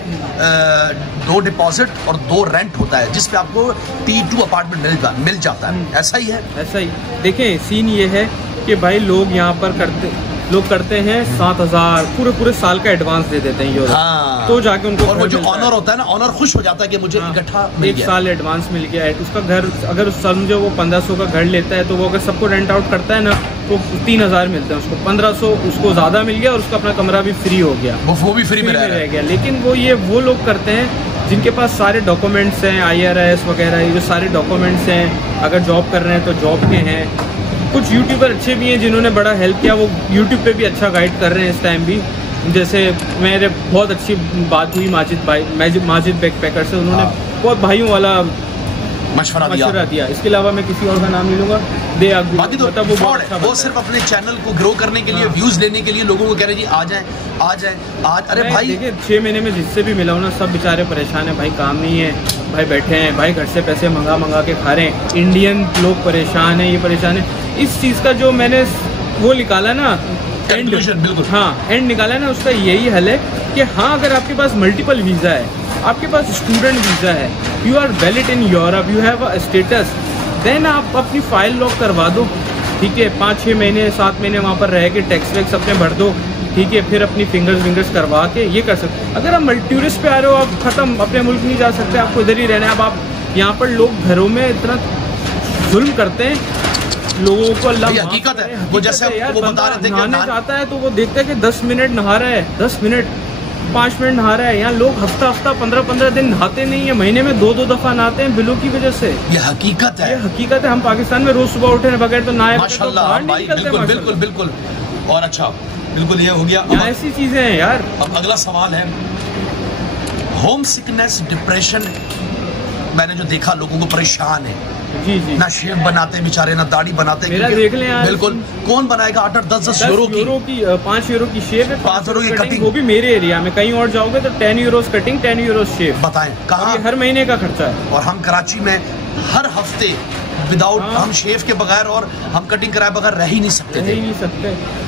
2 डिपॉजिट और 2 रेंट होता है, जिस पे आपको T2 अपार्टमेंट मिल जाता है। ऐसा ही है, ऐसा ही। देखिए सीन ये है कि भाई लोग यहाँ पर करते हैं 7000 पूरे साल का एडवांस दे देते हैं यूरो। हाँ। तो जाके उनको, और वो जो ऑनर होता है ना, ऑनर खुश हो जाता है कि मुझे इकट्ठा मिल गया, 1 साल एडवांस मिल गया है। उसका घर, अगर उस समझो वो 1500 का घर लेता है तो वो अगर सबको रेंट आउट करता है ना तो 3000 मिलते हैं उसको, 1500 उसको ज़्यादा मिल गया और उसका अपना कमरा भी फ्री हो गया, वो भी फ्री में रह गया। लेकिन वो लोग करते हैं जिनके पास सारे डॉक्यूमेंट्स हैं, IRS वगैरह, ये जो सारे डॉक्यूमेंट्स हैं, अगर जॉब कर रहे हैं तो जॉब के हैं। कुछ यूट्यूबर अच्छे भी हैं जिन्होंने बड़ा हेल्प किया, वो यूट्यूब पे भी अच्छा गाइड कर रहे हैं इस टाइम भी। जैसे मेरे बहुत अच्छी बात हुई माजिद बैकपैकर से, उन्होंने बहुत भाइयों वाला मशवरा दिया। इसके अलावा मैं किसी और का नाम नहीं लूँगा। मतलब वो सिर्फ अपने चैनल को ग्रो करने के लिए, व्यूज लेने के लिए लोगों को कह रहे जी आ जाए। अरे भाई देखिए 6 महीने में जिससे भी मिला हूँ ना, सब बेचारे परेशान है भाई, काम नहीं है भाई, बैठे हैं भाई, घर से पैसे मंगा के खा रहे हैं। इंडियन लोग परेशान है, ये परेशान है। इस चीज़ का जो मैंने वो निकाला ना एंड, बिल्कुल हाँ एंड निकाला ना, उसका यही हल है कि हाँ अगर आपके पास मल्टीपल वीज़ा है, आपके पास स्टूडेंट वीज़ा है, you are valid in Europe, you have a status, then आप अपनी फाइल लॉक करवा दो, ठीक है। 5-6 महीने 7 महीने वहाँ पर रह के टैक्स वैक्स अपने भर दो, ठीक है। फिर अपनी फिंगर्स करवा के ये कर सकते। अगर आप टूरिस्ट पे आ रहे हो, आप खत्म, अपने मुल्क नहीं जा सकते, आपको इधर ही रहना है। अब आप यहाँ पर लोग घरों में इतना जुल्म करते हैं लोगों को, अल्लाह हकीकत है। वो जैसे वो बता रहे थे कि नहाने जाता है तो वो देखता है कि 10 मिनट नहा रहा है, 10 मिनट 5 मिनट नहा रहा है। यहाँ लोग हफ्ता 15 दिन नहाते नहीं है, महीने में 2 दफा नहाते हैं बिलों की वजह से। ये हकीकत है, ये हकीकत है। हम पाकिस्तान में रोज सुबह उठे बगैर तो नहाए माशाल्लाह भाई, बिल्कुल। और अच्छा, बिल्कुल ये हो गया। ऐसी चीजें हैं यार। अब अगला सवाल है, होम सिकनेस, डिप्रेशन। मैंने जो देखा लोगों को परेशान है, जी ना शेव बनाते बेचारे, ना दाढ़ी बनाते। मेरा देख लें यार, बिल्कुल कौन बनाएगा 8-10 यूरो की 5 यूरो की शेव है, 5 यूरो की कटिंग। वो भी मेरे एरिया में। कहीं और जाओगे तो 10 यूरो कटिंग, 10 यूरो शेव। बताएं कहाँ, हर महीने का खर्चा है। और हम कराची में हर हफ्ते विदाउट हम शेव के बगैर और हम कटिंग कराए बगैर रह ही नहीं सकते थे।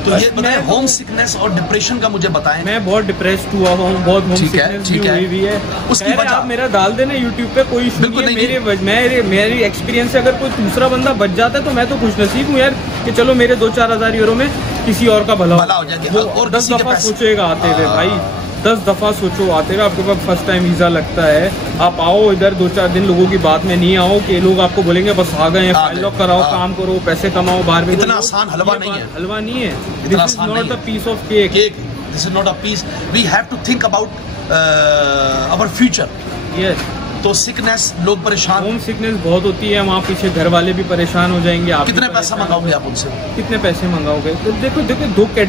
तो ये बताएं, होम सिकनेस और डिप्रेशन का मुझे बताएं। मैं बहुत डिप्रेस्ड हुआ हूँ, बहुत होम सिकनेस भी हुई है। उसकी वजह आप मेरा डाल देना यूट्यूब पे, कोई बिल्कुल नहीं। मेरी एक्सपीरियंस से अगर कोई दूसरा बंदा बच जाता है तो मैं तो खुशनसीब हूँ यार, कि चलो मेरे 2-4 हज़ार यूरो में किसी और का भला हो जाएगा। और 10 दफा सोचेगा आते हुए भाई। 10 दफ़ा सोचो आते रहो, आपके पास फर्स्ट टाइम वीज़ा लगता है, आप आओ इधर 2-4 दिन, लोगों की बात में नहीं आओ कि लोग आपको बोलेंगे बस आ गए हैं, फाइल लॉक कराओ, काम करो, पैसे कमाओ, बाहर में। इतना आसान हलवा नहीं है, हलवा नहीं है, this is not the piece of cake, this is not a piece, we have to think about our future. Yes, तो सिकनेस, लोग परेशान, होम सिकनेस बहुत होती है, वहाँ पीछे घर वाले भी परेशान हो जाएंगे। आप कितने पैसा मंगाओगे आप उनसे? कितने पैसे मंगाओगे? तो देखो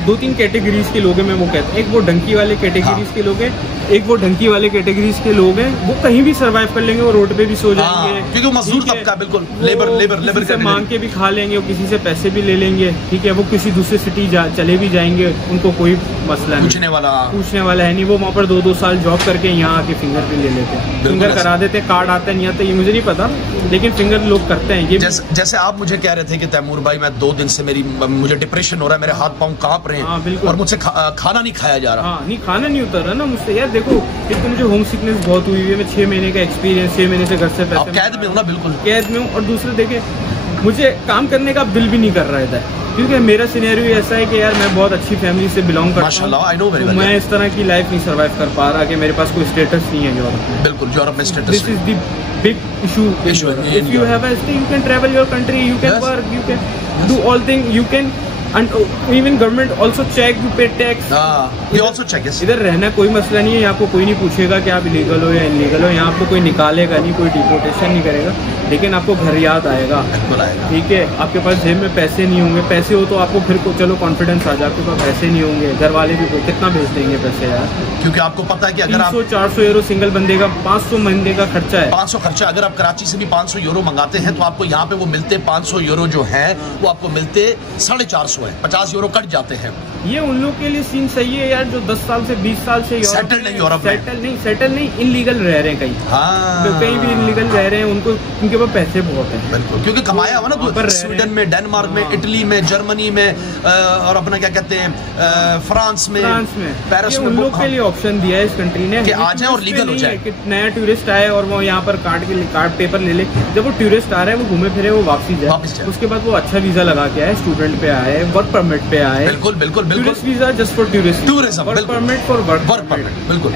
2-3 कैटेगरीज के लोग हैं, मैं वो कहता हूँ, एक वो डंकी वाले कैटेगरीज के लोग हैं, एक वो डंकी वाले कैटेगरीज के लोग हैं, वो कहीं भी सर्वाइव कर लेंगे, वो रोड पे भी सो जाएंगे, क्योंकि वो मजदूर तबका, बिल्कुल लेबर से मांग के भी खा लेंगे, वो किसी से पैसे भी ले लेंगे, ठीक है, वो किसी दूसरे सिटी चले भी जाएंगे, उनको कोई मसला नहीं, पूछने वाला है नहीं, वो वहाँ पर 2-2 साल जॉब करके यहाँ आके फिंगर भी ले लेते हैं, फिंगर करा देते, कार्ड आता है नहीं आता ये मुझे नहीं पता, लेकिन फिंगर लोग करते हैं। ये जैसे आप मुझे कह रहे थे कि तैमूर भाई मैं 2 दिन से मुझे डिप्रेशन हो रहा है, मेरे हाथ पांव कांप रहे हैं, और मुझसे खाना नहीं खाया जा रहा। नहीं, खाना नहीं उतर रहा ना मुझसे यार। देखो एक तो मुझे होम सिकनेस बहुत हुई है, मैं 6 महीने का एक्सपीरियंस, 6 महीने से घर से पैसे कैद में हूँ ना, बिल्कुल कैद में हूँ। और दूसरे देखे मुझे काम करने का दिल भी नहीं कर रहा था, क्योंकि मेरा सिनेरियो ऐसा है कि यार मैं बहुत अच्छी फैमिली से बिलोंग करता हूँ, तो मैं इस तरह की लाइफ नहीं सर्वाइव कर पा रहा कि मेरे पास कोई स्टेटस नहीं है यूरोप में। बिल्कुल, यूरोप में status, this is the big issue. If you have a stay, you can travel your country, you can work, you can do all thing, you can, and even government also check, you pay tax. They also check, yes. इधर रहना कोई मसला नहीं है, यहाँ आपको कोई नहीं पूछेगा कि आप इलीगल हो या इलीगल हो, यहाँ आपको कोई निकालेगा नहीं, कोई डिपोर्टेशन नहीं करेगा, लेकिन आपको घर याद आएगा, ठीक है। आपके पास जेब में पैसे नहीं होंगे, पैसे हो तो आपको फिर चलो कॉन्फिडेंस आ जाए, आपके पास पैसे नहीं होंगे, घर वाले भी कितना भेज देंगे पैसे यार, क्योंकि आपको पता है कि अगर 300-400 यूरो सिंगल बंदे का, 500 महीने का खर्चा है, 500 खर्चा। अगर आप कराची से भी 500 यूरो मंगाते हैं तो आपको यहाँ पे वो मिलते 500 यूरो जो है वो आपको मिलते 450 है, 50 यूरो जाते हैं। ये उन लोग के लिए सीन सही है यार, जो 10 साल से 20 साल से सेटल नहीं इनलीगल रह रहे हैं कहीं, कहीं भी इनलीगल रह रहे हैं, उनको उनके पास पैसे बहुत हैं, बिल्कुल, क्योंकि कमाया हुआ ना, तो स्वीडन में, डेनमार्क में, इटली में, जर्मनी में, और अपना क्या कहते हैं फ्रांस में, पेरिस में, उन लोग के लिए ऑप्शन दिया है इस कंट्री ने कि आ जाए और लीगल हो जाए, कि नया टूरिस्ट आए और वो यहाँ पर कार्ड पेपर ले ले, जब वो टूरिस्ट आ रहा है वो घूमे फिरे, वो वापसी जाए, उसके बाद वो अच्छा वीजा लगा के आए, स्टूडेंट पे आए, वर्क परमिट पे आए, बिल्कुल बिल्कुल बिल्कुल, tourist visa just for tourism, work permit for work permit, बिल्कुल,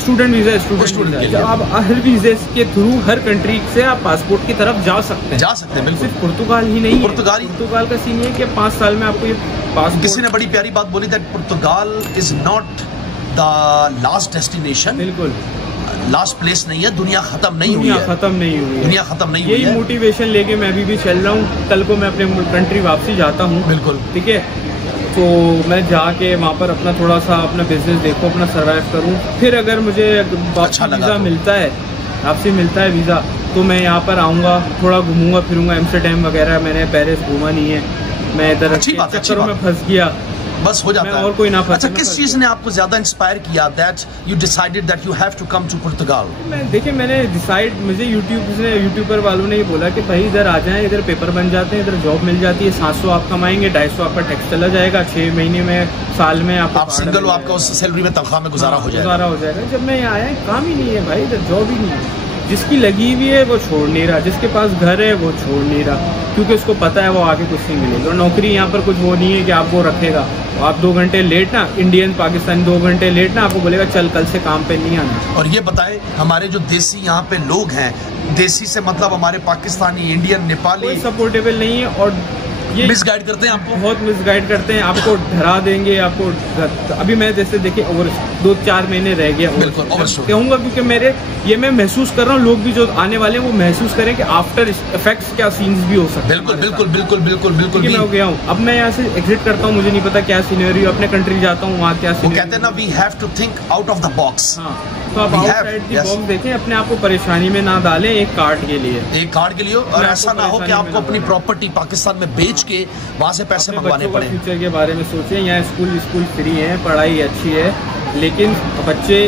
स्टूडेंट वीजा स्टूडेंट, आप हर वीजे के थ्रू हर कंट्री से आप पासपोर्ट की तरफ जा सकते हैं, बिल्कुल। सिर्फ पुर्तगाल ही नहीं, पुर्तगाल का सीन है कि 5 साल में आपको ये पासपोर्ट। किसी ने बड़ी प्यारी बात बोली that Portugal is not the last destination, बिल्कुल लास्ट प्लेस नहीं है, दुनिया खत्म नहीं हुई है, दुनिया खत्म नहीं हुई है। यही मोटिवेशन लेके मैं अभी भी चल रहा हूँ, कल को मैं अपने कंट्री वापसी जाता हूँ, बिल्कुल, ठीक है, तो मैं जाके वहाँ पर अपना थोड़ा सा अपना बिजनेस देखूँ, अपना सर्वाइव करूँ, फिर अगर मुझे अच्छा वीज़ा मिलता है, आपसे मिलता है वीज़ा, तो मैं यहाँ पर आऊँगा, थोड़ा घूमूंगा फिरूंगा, एम्स्टरडैम वगैरह, मैंने पेरिस घूमा नहीं है, मैं इधर चक्करों में फंस गया, बस हो जाता है, और कोई ना फंसे। अच्छा, किस चीज ने आपको ज्यादा इंस्पायर किया that you decided that you have to come to Portugal? देखिए मैंने डिसाइड, मुझे यूट्यूबर वालों ने ये बोला कि भाई इधर आ जाएं, इधर पेपर बन जाते हैं, इधर जॉब मिल जाती है, 700 आप कमाएंगे, 250 आपका टैक्स चला जाएगा, 6 महीने में, साल में आप सिंगल हो, आपका उस सैलरी में तनख्वाह में गुजारा हो जाएगा। जब मैं यहाँ आया, काम ही नहीं है भाई, इधर जॉब ही नहीं है, जिसकी लगी हुई है वो छोड़ नहीं रहा, जिसके पास घर है वो छोड़ नहीं रहा, क्योंकि उसको पता है वो आगे कुछ नहीं मिलेगा। और नौकरी यहाँ पर कुछ वो नहीं है कि आप वो रखेगा, तो आप 2 घंटे लेट ना, इंडियन पाकिस्तानी 2 घंटे लेट ना, आपको बोलेगा चल कल से काम पे नहीं आना। और ये बताएं, हमारे जो देसी यहाँ पे लोग हैं, देसी से मतलब हमारे पाकिस्तानी, इंडियन, नेपाली, कोई सपोर्टेबल नहीं है, और ये मिसगाइड करते हैं आपको, बहुत मिसगाइड करते हैं आपको, डरा देंगे आपको। अभी मैं जैसे देखिए और 2-4 महीने रह गया, कहूँगा क्योंकि मेरे ये मैं महसूस कर रहा हूँ, लोग भी जो आने वाले हैं वो महसूस करें कि आफ्टर इफेक्ट्स क्या सीन्स भी हो सकते हैं। बिल्कुल मैं हो गया हूँ, अब मैं यहाँ से एग्जिट करता हूँ, मुझे नहीं पता क्या सिनेरियो, अपने कंट्री जाता हूँ, वहाँ क्या वो कहते हैं ना, we have to think out of the box. तो आप आउटसाइड द बॉक्स देखें, अपने आप को परेशानी में ना डालें एक कार्ड के लिए, और ऐसा ना हो कि आपको अपनी प्रॉपर्टी पाकिस्तान में बेच के वहाँ से पैसे मंगवाने पड़े। फ्यूचर के बारे में सोचें, यहाँ स्कूल फ्री है, पढ़ाई अच्छी है, लेकिन बच्चे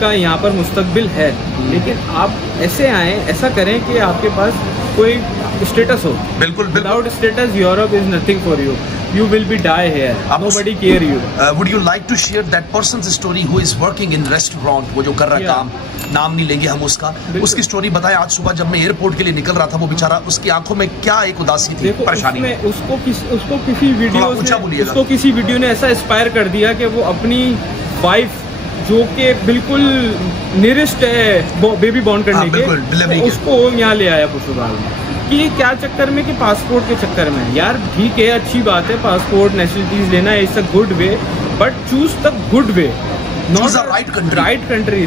का यहाँ पर मुस्तकबिल है, लेकिन आप ऐसे आए, ऐसा करें कि आपके पास कोई स्टेटस हो। बिल्कुल, without status Europe is nothing for you, you will be die here, nobody care you. Would you like to share that person's story who is working in restaurant, वो जो कर रहा है काम, नाम नहीं लेंगे हम उसका, उसकी स्टोरी बताएं। आज सुबह जब मैं एयरपोर्ट के लिए निकल रहा था, वो बेचारा, उसकी आंखों में क्या एक उदासी थी, परेशानी में, उसको किसी वीडियो ने ऐसा इंस्पायर कर दिया कि वो अपनी वाइफ जो कि बिल्कुल नियरेस्ट है बेबी बॉर्न करने के, उसको यहाँ ले आया पुर्तगाल में। कि क्या चक्कर में, कि पासपोर्ट के चक्कर में। यार ठीक है, अच्छी बात है, पासपोर्ट नेशनलिटीज लेना है, it's a good way, but choose the good way, not right country.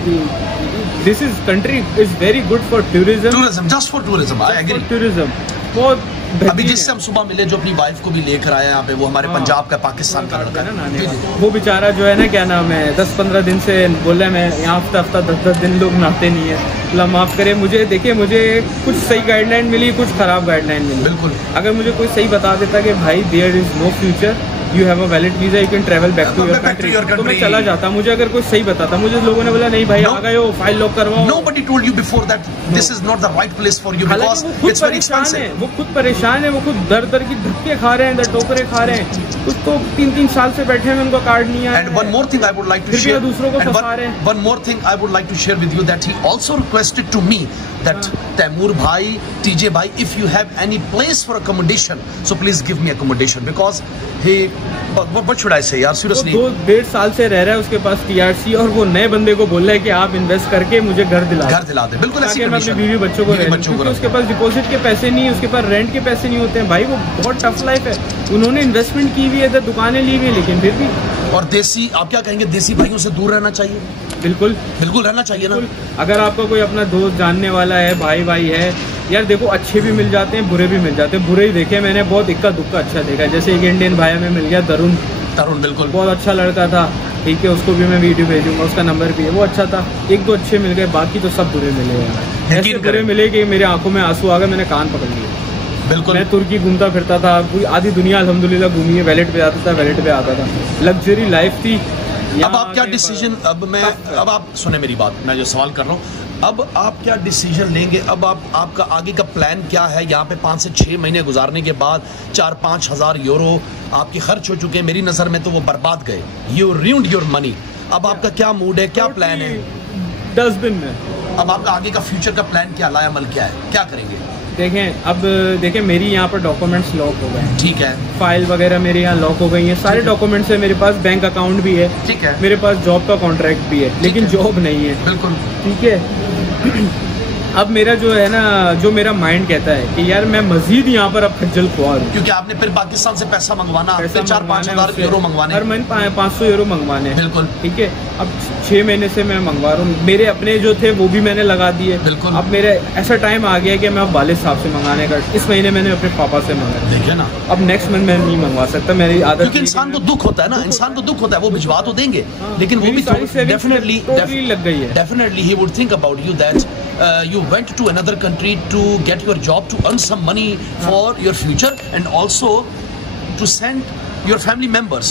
This is country is very good for tourism, just for tourism, I agree. Tourism बहुत अभी जिससे हम सुबह मिले, जो अपनी वाइफ को भी लेकर आया यहाँ पे, वो हमारे पंजाब का, पाकिस्तान का लड़का है। वो बेचारा जो है ना, क्या नाम है, 10-15 दिन से बोला मैं यहाँ हफ्ता 10-10 दिन लोग नहाते नहीं है। मतलब माफ़ करें मुझे, देखिए मुझे कुछ सही गाइडलाइन मिली, कुछ ख़राब गाइडलाइन मिली। बिल्कुल, अगर मुझे कोई सही बता देता कि भाई there is no future, you have a valid visa, you can travel back to your country, तो मैं चला जाता। मुझे अगर कोई सही बताता, मुझे लोगों ने बोला नहीं भाई आ गए हो, फाइल लॉक करवाओ। Nobody told you before that this is not the right place for you because it's very expensive. वो खुद परेशान है, वो खुद दर की धक्के खा रहे हैं, टोकरे खा रहे हैं। कुछ तो 3-3 साल से बैठे हैं, उनको कार्ड नहीं आया। And one more thing I would like to share. दूसरों को फंसा रहे हैं। One more thing I would like to share with you that he also requested to me that Taimur bhai, TJ bhai, if you have any place for accommodation, so please give me accommodation because he, what should I say यार, seriously 2-1.5 साल से रह रहा है उसके पास TRC, और वो नए बंदे को बोल रहा है कि आप इन्वेस्ट करके मुझे घर दिला दे। बिल्कुल ऐसी मैं अपनी बीवी बच्चों को उसके पास डिपॉजिट के पैसे नहीं है, उसके पास रेंट के पैसे नहीं होते हैं भाई। वो बहुत टफ लाइफ है। उन्होंने इन्वेस्टमेंट की हुई है, इधर दुकानें ली हुई है, लेकिन फिर भी। और देसी, आप क्या कहेंगे, देसी भाइयों से दूर रहना चाहिए। बिल्कुल रहना चाहिए ना। अगर आपका कोई अपना दोस्त जानने वाला है, भाई है यार, देखो अच्छे भी मिल जाते हैं, बुरे भी मिल जाते हैं। बुरे ही देखे मैंने, बहुत इक्का दुक्का अच्छा देखा। जैसे एक इंडियन भाई में मिल गया, तरुण, बिल्कुल बहुत अच्छा लड़का था, ठीक है, उसको भी मैं वीडियो भेजूंगा, उसका नंबर भी है, वो अच्छा था। 1-2 अच्छे मिल गए, बाकी तो सब बुरे मिले हैं। ऐसे बुरे मिले कि मेरे आंखों में आंसू आ गए, मैंने कान पकड़ लिए। बिल्कुल, मैं तुर्की घूमता फिरता था, पूरी आधी दुनिया अल्हम्दुलिल्लाह घूमी है, वैलेट पे आता था, वैलेट पे आता था, लग्जरी लाइफ थी। अब आप क्या डिसीजन, अब आप सुने मेरी बात, मैं जो सवाल कर रहा हूँ, अब आप क्या डिसीजन लेंगे? अब आपका आगे का प्लान क्या है? यहाँ पे 5 से 6 महीने गुजारने के बाद 4-5 हज़ार यूरो आपके खर्च हो चुके हैं, मेरी नज़र में तो वो बर्बाद गए, यू ruined योर मनी। अब आपका क्या मूड है, क्या प्लान है? 10 दिन में अब आपका आगे का फ्यूचर का प्लान क्या, लायामल क्या है, क्या करेंगे? देखें मेरी यहाँ पर डॉक्यूमेंट्स लॉक हो गए, ठीक है, फाइल वगैरह मेरे यहाँ लॉक हो गई है, सारे डॉक्यूमेंट्स है मेरे पास, बैंक अकाउंट भी है, ठीक है, मेरे पास जॉब का कॉन्ट्रैक्ट भी है, लेकिन जॉब नहीं है। बिल्कुल ठीक है। अब मेरा जो है ना, जो मेरा माइंड कहता है कि यार मैं मजीद यहाँ पर अब खज्जल खुआर हूँ, क्योंकि आपने फिर पाकिस्तान से पैसा मंगवाना, 4-5 हज़ार यूरो मंगवाने, हर महीने 500 यूरो मंगवाने। बिल्कुल, ठीक है। अब 6 महीने से मैं मंगवा रहा हूँ, मेरे अपने जो थे वो भी मैंने लगा दिए। बिल्कुल, अब मेरे ऐसा टाइम आ गया कि मैं अब वालिद साहब से मंगाने का, इस महीने मैंने अपने पापा से मंगाया, देखिए ना, अब नेक्स्ट मंथ मैं नहीं मंगवा सकता, मेरी आदत। क्योंकि इंसान को दुख होता है ना, इंसान को दुख होता है, वो भिजवा तो देंगे, लेकिन वो भी डेफिनेटली लग गई है। Definitely he would think about you that you went to another country to get your job, to earn some money for your future and also to send your family members.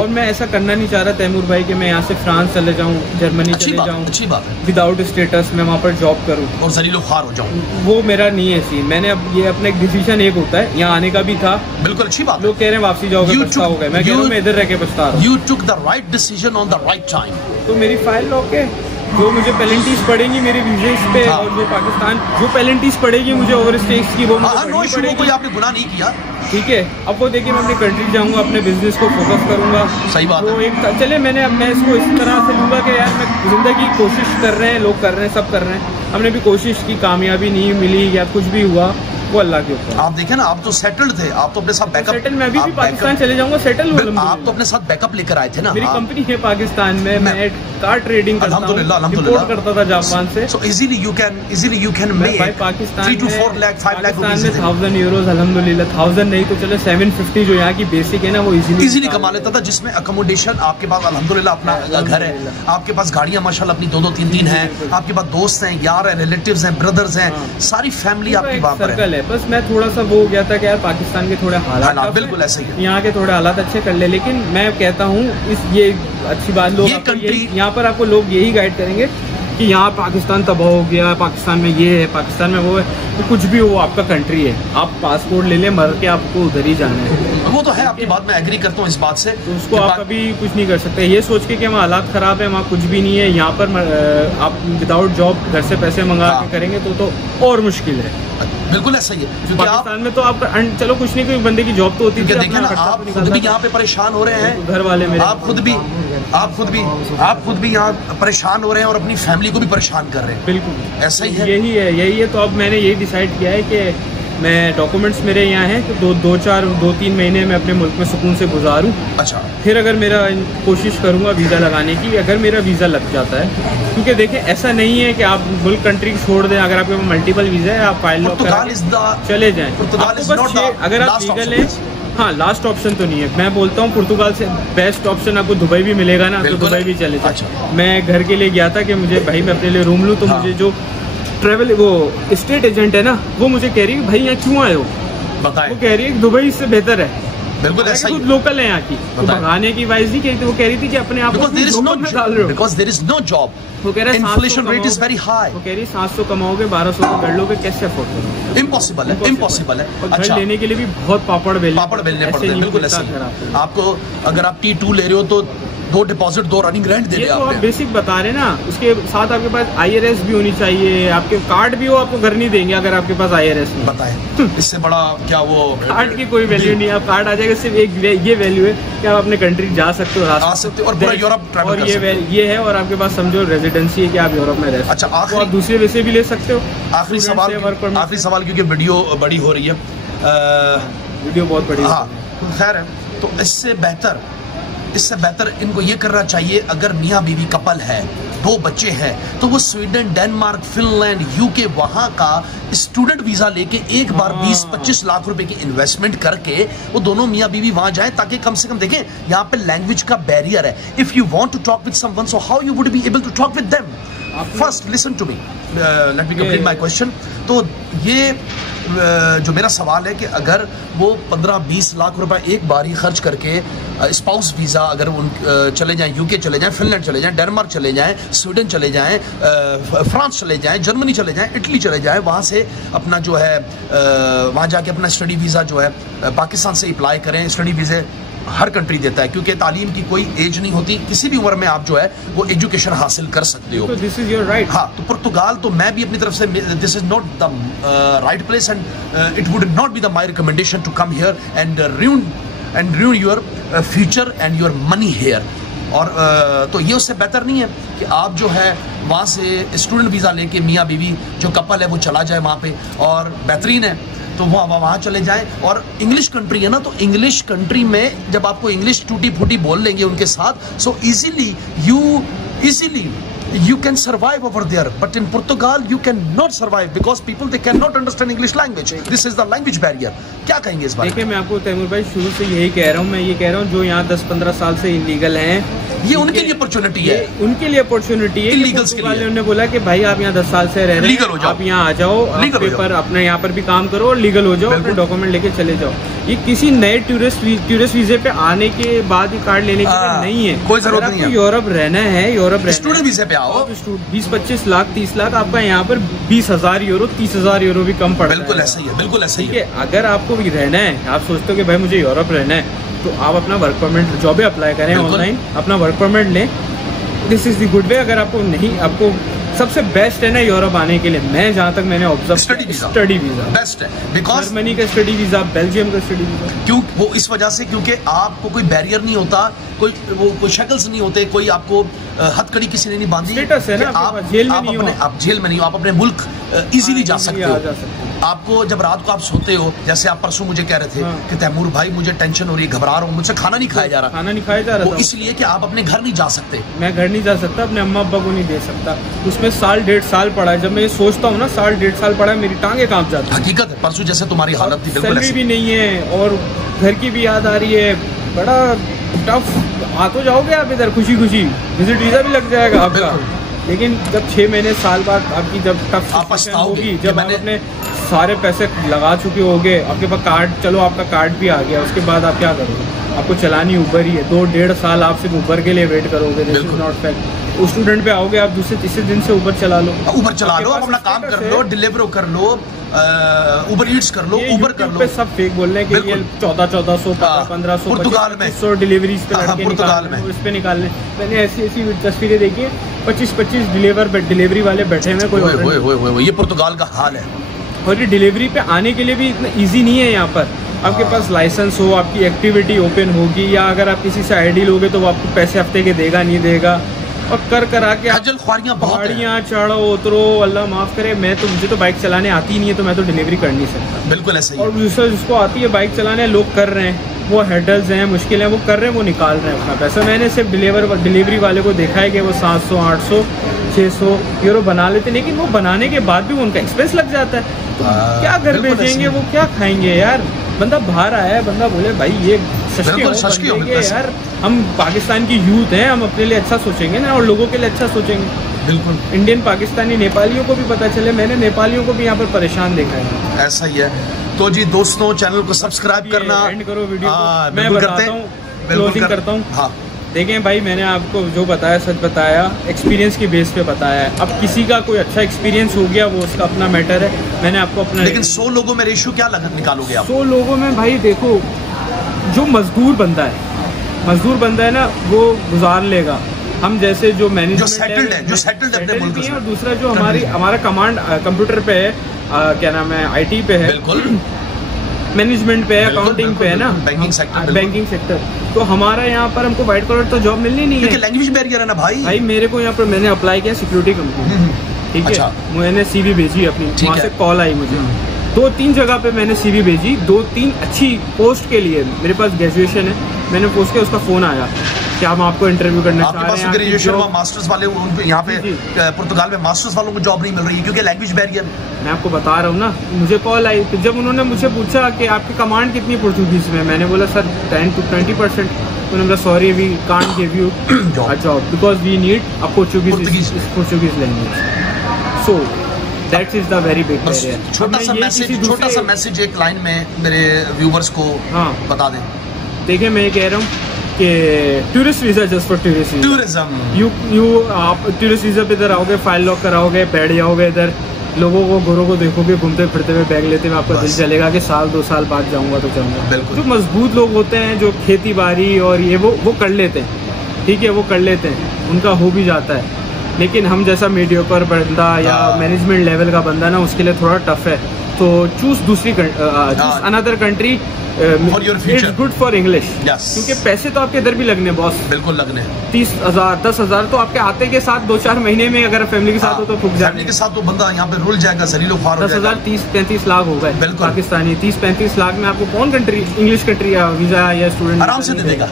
और मैं ऐसा करना नहीं चाह रहा तैमूर भाई कि मैं यहाँ से फ्रांस चले जाऊँ, जर्मनी चले जाऊँ, अच्छी बात है, विदाउट स्टेटस मैं वहाँ पर जॉब करूँ और जलीलो ख्वार हो जाऊँ, वो मेरा नहीं है सीन। मैंने अब ये अपना एक डिसीजन एक होता है, यहाँ आने का भी था। बिल्कुल अच्छी बात, लोग कह रहे हैं वापसी जाओगे, पछताओगे, मैं कह रहा हूँ मैं इधर रह के पछता रहा हूँ। You took the right decision on the right time. तो मेरी फाइल लॉक है, जो मुझे पेनल्टीज पड़ेंगी मेरे वीजे पे, और जो पाकिस्तान जो पेनल्टीज पड़ेगी मुझे ओवरस्टेज की, वो मुझे पड़ेगी। कोई आपने गुनाह नहीं किया, ठीक है। अब वो देखिए, मैं अपनी कंट्री जाऊंगा, अपने बिजनेस को फोकस करूंगा। सही बात है। एक चले मैं इसको इस तरह से लूँगा कि यार मैं जिंदगी कोशिश कर रहे हैं, लोग कर रहे हैं, सब कर रहे हैं, हमने भी कोशिश की, कामयाबी नहीं मिली या कुछ भी हुआ, वो अल्लाह के ऊपर। आप देखें ना, आप तो सेटल्ड थे, आप तो अपने साथ बैकअप, सेटल मैं भी पाकिस्तान चले जाऊंगा, सेटल हूँ। आप तो अपने साथ बैकअप लेकर आए थे ना। मेरी कंपनी है पाकिस्तान में, मैं कार ट्रेडिंग करता हूं, इंपोर्ट करता था जापान से। So easily you can make भाई पाकिस्तान 3 to 4 लाख 5 लाख रुपए में 1000 यूरोज अल्हम्दुलिल्लाह, 1000 नहीं तो चलो 750 जो यहाँ की बेसिक है ना, वो इजीली कमा लेता था, जिसमें अकोमोडेशन आपके पास अल्हम्दुलिल्लाह अपना घर है, आपके पास गाड़ियां माशाल्लाह अपनी 2-2 3-3 हैं, आपके पास दोस्त हैं, यार हैं, रिलेटिव्स हैं, ब्रदर्स हैं, सारी फैमिली आपकी वहाँ पर है। बस मैं थोड़ा सा वो हो गया था कि यार पाकिस्तान के थोड़े हालात बिल्कुल ऐसे ही, यहाँ के थोड़े हालात अच्छे कर ले, लेकिन मैं कहता हूँ ये अच्छी बात, लोग यहाँ पर आपको लोग यही गाइड करेंगे कि यहाँ पाकिस्तान तबाह हो गया, पाकिस्तान में ये है, पाकिस्तान में वो है, तो कुछ भी हो आपका कंट्री है, आप पासपोर्ट ले लें, मर के आपको उधर ही जाना है। वो तो है आपकी बात, मैं एग्री करता हूँ इस बात से। तो उसको आप कभी कुछ नहीं कर सकते। ये सोच के कि वहाँ हालात ख़राब है, वहाँ कुछ भी नहीं है, यहाँ पर आप विदाउट जॉब घर से पैसे मंगा के करेंगे तो और मुश्किल है। बिल्कुल ऐसा ही है, क्योंकि पाकिस्तान में तो आप चलो कुछ नहीं, कोई बंदे की जॉब तो होती है। देखिए ना, आप खुद भी यहाँ पे परेशान हो रहे हैं, घर वाले मेरे, आप खुद भी यहाँ परेशान हो रहे हैं और अपनी फैमिली को भी परेशान कर रहे हैं। बिल्कुल ऐसा ही है, यही है। तो अब मैंने यही डिसाइड किया है कि मैं डॉक्यूमेंट्स मेरे यहाँ हैं तो 2-3 महीने में अपने मुल्क में सुकून से गुजारूँ। अच्छा, फिर अगर मेरा कोशिश करूँगा वीज़ा लगाने की, अगर मेरा वीज़ा लग जाता है, क्योंकि देखें ऐसा नहीं है कि आप मुल्क कंट्री छोड़ दें। अगर आपके पास मल्टीपल वीज़ा है, आप फाइल लॉक करा चले जाएँ। अगर आप लीगल हैं, हाँ लास्ट ऑप्शन तो नहीं है। मैं बोलता हूँ पुर्तगाल से बेस्ट ऑप्शन आपको दुबई भी मिलेगा ना, तो दुबई भी चले जाए। अच्छा। मैं घर के लिए गया था कि मुझे भाई मैं अपने लिए रूम लूँ, तो मुझे जो ट्रैवल वो स्टेट एजेंट है ना, वो मुझे कह रही है भाई यहाँ क्यों आए हो, बताएं। वो कह रही है दुबई से बेहतर है। बिल्कुल ऐसा ही, लोकल है यहाँ की, तो भगाने की वाइज नहीं कह रही थी। वो कह रही थी कि अपने आप को डाल रहे हो, because there is no job, वो कह रहा है inflation rate is very high. वो कह रही है 700 कमाओगे 1200 कर लोगे, कैसे अफोर्ड करोगे? इम्पॉसिबल है, इम्पॉसिबल है। अच्छा, लेने के लिए भी बहुत पापड़ बेलने पड़ते हैं। बिल्कुल ऐसा आपको, अगर आप T2 ले रहे हो तो 2 डिपॉजिट 2 रनिंग रेंट दे रहे हैं। तो आप बेसिक बता रहे ना, उसके साथ आपके पास IRS भी होनी चाहिए, आपके कार्ड भी हो, आपको घर नहीं देंगे अगर आपके पास IRS नहीं। बताएं इससे बड़ा क्या वो कार्ड की कोई वैल्यू नहीं है। आप कार्ड आ जाएगा, सिर्फ एक ये वैल्यू है कि आप अपने कंट्री जा सकते हो, आ सकते हो और पूरा यूरोप ट्रैवल कर सकते हो। ये है, और आपके पास समझो रेजिडेंसी है कि आप यूरोप में रह सकते हो। अच्छा, आप दूसरे वे से भी ले सकते हो। आखिरी सवाल क्योंकि वीडियो बड़ी हो रही है, वीडियो बहुत बड़ी। हाँ खैर है, तो इससे बेहतर इनको ये करना चाहिए, अगर मियाँ बीवी कपल है, 2 बच्चे हैं, तो वो स्वीडन, डेनमार्क, फिनलैंड, UK वहाँ का स्टूडेंट वीज़ा लेके एक बार 20-25 लाख रुपए की इन्वेस्टमेंट करके वो दोनों मियाँ बीवी वहाँ जाएं, ताकि कम से कम देखें यहाँ पे लैंग्वेज का बैरियर है। If you want to talk with someone, so how you would be able to talk with them? First listen to me, let me complete my question. तो ये जो मेरा सवाल है कि अगर वो 15-20 लाख रुपए एक बार ही खर्च करके स्पाउस वीज़ा, अगर उन चले जाएं, UK चले जाएं, फिनलैंड चले जाएं, डेनमार्क चले जाएं, स्वीडन चले जाएं, फ्रांस चले जाएं, जर्मनी चले जाएं, इटली चले जाएं, वहाँ से अपना जो है वहाँ जाके अपना स्टडी वीज़ा जो है पाकिस्तान से अप्लाई करें। स्टडी वीज़े हर कंट्री देता है, क्योंकि तालीम की कोई एज नहीं होती, किसी भी उम्र में आप जो है वो एजुकेशन हासिल कर सकते हो। This is your right. हाँ, तो पुर्तगाल तो मैं भी अपनी तरफ से, this is not the right place and it would not be the my recommendation to come here and ruin your future and your money here. और तो ये उससे बेहतर नहीं है कि आप जो है वहाँ से स्टूडेंट वीज़ा लेके मियाँ बीवी जो कपल है वो चला जाए वहाँ पे, और बेहतरीन है तो वहाँ चले जाएं। और इंग्लिश कंट्री है ना, तो इंग्लिश कंट्री में जब आपको इंग्लिश टूटी फूटी बोल लेंगे उनके साथ, so easily you can survive over there, but in Portugal you cannot survive because people they cannot understand English language. This is the language barrier. क्या कहेंगे इस बारे में? देखिए मैं आपको तैमूर भाई शुरू से यही कह रहा हूँ, मैं ये कह रहा हूँ जो यहाँ 10-15 साल से इलीगल हैं, ये उनके लिए अपॉर्चुनिटी है, उनके लिए अपॉर्चुनिटी है। इलीगल्स के लिए उन्होंने बोला कि भाई आप यहाँ 10 साल से रह रहे हैं, आप यहाँ आ जाओ, पेपर अपने यहाँ पर भी काम करो और लीगल हो जाओ, अपने डॉक्यूमेंट लेके चले जाओ। ये किसी नए टूरिस्ट वीजे पे आने के बाद ही कार्ड लेने के लिए नहीं है, कोई जरूरत नहीं है। यूरोप रहना है, यूरोप स्टूडेंट वीजे पे आओ, 20-25 लाख 30 लाख आपका यहाँ पर 20,000 यूरो 30,000 यूरो भी कम पड़ता है। बिल्कुल ऐसा ही है, बिल्कुल ऐसा ही है। अगर आपको भी रहना है, आप सोचते हो कि भाई मुझे यूरोप रहना है, तो आप अपना वर्क परमिट जॉबे अप्लाई करें ऑनलाइन, अपना वर्क परमिट लें। दिस इज द गुड वे। अगर आपको नहीं, आपको सबसे बेस्ट है ना यूरोप आने के लिए, मैं जहाँ तक मैंने ऑब्जर्व, स्टडी वीजा बेस्ट है, बिकॉज जर्मनी का स्टडी वीजा, बेल्जियम का स्टडी वीजा। क्यों? वो इस वजह से क्योंकि आपको कोई बैरियर नहीं होता, कोई शक्ल्स नहीं होते, कोई आपको हथकड़ी किसी ने नहीं बांधी, स्टेटस है ना, आप जेल में नहीं हो, आप अपने मुल्क इजीली जा सकते हो। आपको जब रात को आप सोते हो, जैसे आप परसों मुझे कह रहे थे कि तैमूर भाई मुझे टेंशन हो रही है, घबरा रहा हूँ, मुझसे खाना नहीं खाया जा रहा, वो इसलिए कि आप अपने घर नहीं जा सकते। मैं घर नहीं जा सकता, अपने अम्मा अब्बा को नहीं दे सकता। उसमें 1-1.5 साल पड़ा है। जब मैं ये सोचता हूँ ना 1-1.5 साल पड़ा है, मेरी टांगे कांप जाती है। हकीकत है, परसों जैसे तुम्हारी हालत थी, सैलरी भी नहीं है और घर की भी याद आ रही है, बड़ा टफ। आ तो जाओगे आप इधर खुशी खुशी, विजिट वीजा भी लग जाएगा आपका, लेकिन जब 6 महीने साल बाद आपकी जब टफ होगी, जब आप अपने सारे पैसे लगा चुके होगे, आपके पास कार्ड, चलो आपका कार्ड भी आ गया, उसके बाद आप क्या करोगे? आपको चलानी ऊबर ही है, 2-1.5 साल आप सिर्फ ऊबर के लिए वेट करोगे। This is not fact. Student पे आओगे आप, दूसरे तीसरे दिन से ऊबर चला लो, अपना काम कर लो, डिलीवर कर लो, उबर ईट्स कर लो, उबर कर लो। पे सब फेक बोल रहे हैं कि ये 1400 1500 पुर्तगाल में 100 डिलीवरीज पे लड़के पुर्तगाल में इस पे निकालने। मैंने ऐसी तस्वीरें देखी, 25 डिलीवरी वाले बैठे हुए कोई। ये पुर्तगाल का हाल है। और ये डिलीवरी पे आने के लिए भी इतना ईजी नहीं है। यहाँ पर आपके पास लाइसेंस हो, आपकी एक्टिविटी ओपन होगी, या अगर आप किसी से आईडी लोगे तो वो आपको पैसे हफ्ते के देगा नहीं देगा, और कर आके पहाड़ियाँ चढ़ो उतरो, अल्लाह माफ करे। मुझे तो बाइक चलाने आती नहीं है, तो मैं तो डिलीवरी कर नहीं सकता। बिल्कुल ऐसा ही। और दूसरा जिसको आती है बाइक चलाने, लोग कर रहे हैं, वो हेडल्स हैं, मुश्किल है, वो कर रहे हैं, वो निकाल रहे हैं अपना पैसा। मैंने सिर्फ डिलीवरी वाले को देखा है कि वो 700 800 600 यूरो बना लेते, लेकिन वो बनाने के बाद भी उनका एक्सपेंस लग जाता है। तो क्या घर भेजेंगे, वो क्या खाएंगे यार। बंदा बाहर आया है, बंदा बोले भाई ये सस्ती हो यार। हम पाकिस्तान की यूथ हैं, हम अपने लिए अच्छा सोचेंगे ना, और लोगों के लिए अच्छा सोचेंगे। बिल्कुल इंडियन पाकिस्तानी नेपालियों को भी पता चले। मैंने नेपालियों को भी यहाँ पर परेशान देखा है। ऐसा ही है। तो जी दोस्तों, चैनल को सब्सक्राइब करना, एंड करो वीडियो को। मैं बताता हूँ, क्लोजिंग करता हूँ। हाँ देखें भाई, मैंने आपको जो बताया सच बताया, एक्सपीरियंस के बेस पे बताया है। अब किसी का कोई अच्छा एक्सपीरियंस हो गया, वो उसका अपना मैटर है। मैंने आपको अपना, लेकिन 100 लोगों में रेशियो क्या निकालोगे आप? 100 लोगों में भाई देखो, जो मजदूर बंदा है ना, वो गुजार लेगा। हम जैसे जो मैनेजमेंट जो सेटल्ड है अपने मुल्क में, और दूसरा जो हमारा कमांड कंप्यूटर पे है, क्या नाम है, IT पे है, बिल्कुल मैनेजमेंट पे है, अकाउंटिंग पे है ना, बैंकिंग सेक्टर। तो हमारा यहाँ पर हमको व्हाइट कॉलर तो जॉब मिलनी नहीं है, लैंग्वेज बैरियर है ना भाई। मेरे को यहाँ पर मैंने अप्लाई किया सिक्योरिटी कंपनी, ठीक है। मैंने CV भेजी अपनी, वहाँ से कॉल आई मुझे। 2-3 जगह पे मैंने CV भेजी, 2-3 अच्छी पोस्ट के लिए। मेरे पास ग्रेजुएशन है, मैंने पोस्ट किया, उसका फोन आया कि हम आपको इंटरव्यू करना चाह रहे हैं। ग्रेजुएशन और मास्टर्स वाले यहाँ पे पुर्तगाल में मास्टर्स वालों को जॉब नहीं मिल रही है क्योंकि लैंग्वेज बैरियर। मैं आपको बता रहा हूँ ना, मुझे कॉल आई। तो जब उन्होंने मुझसे पूछा कि आपकी कमांड कितनी पोर्चुगीज में, मैंने बोला सर 10 to 20%। उन्होंने बोला sorry we can't give you a job because we need a Portuguese language. So that is the very big barrier. छोटा सा मैसेज एक लाइन में मेरे व्यूवर्स को बता दें। देखिए, मैं ये कह रहा हूँ कि tourist visa just for tourism. आप टूरिस्ट वीजा पे इधर आओगे, फाइल लॉक कराओगे, बैठ जाओगे इधर, लोगों को गोरों को देखोगे घूमते फिरते हुए, बैग लेते हुए, आपका दिल चलेगा कि 1-2 साल बाद जाऊंगा तो जाऊंगा। जो मजबूत लोग होते हैं, जो खेती बाड़ी और ये वो कर लेते हैं, ठीक है, वो कर लेते हैं, उनका हो भी जाता है। लेकिन हम जैसा मीडियोकर बंदा या मैनेजमेंट लेवल का बंदा ना, उसके लिए थोड़ा टफ है। तो चूज दूसरी another country for your future, it's good for English. क्योंकि पैसे तो आपके इधर भी लगने बॉस, बिल्कुल लगने। 30,000 10,000 तो आपके आते के साथ 2-4 महीने में, अगर फैमिली के साथ हो तो फूक जाए। फैमिली के साथ तो बंदा यहाँ पे रुल जाएगा, जलीलो ख्वार हो जाएगा। 10,000 30-35 लाख हो गए पाकिस्तानी। 30-35 लाख में आपको कौन कंट्री, इंग्लिश कंट्री या वीजा या स्टूडेंट आराम से दे देगा,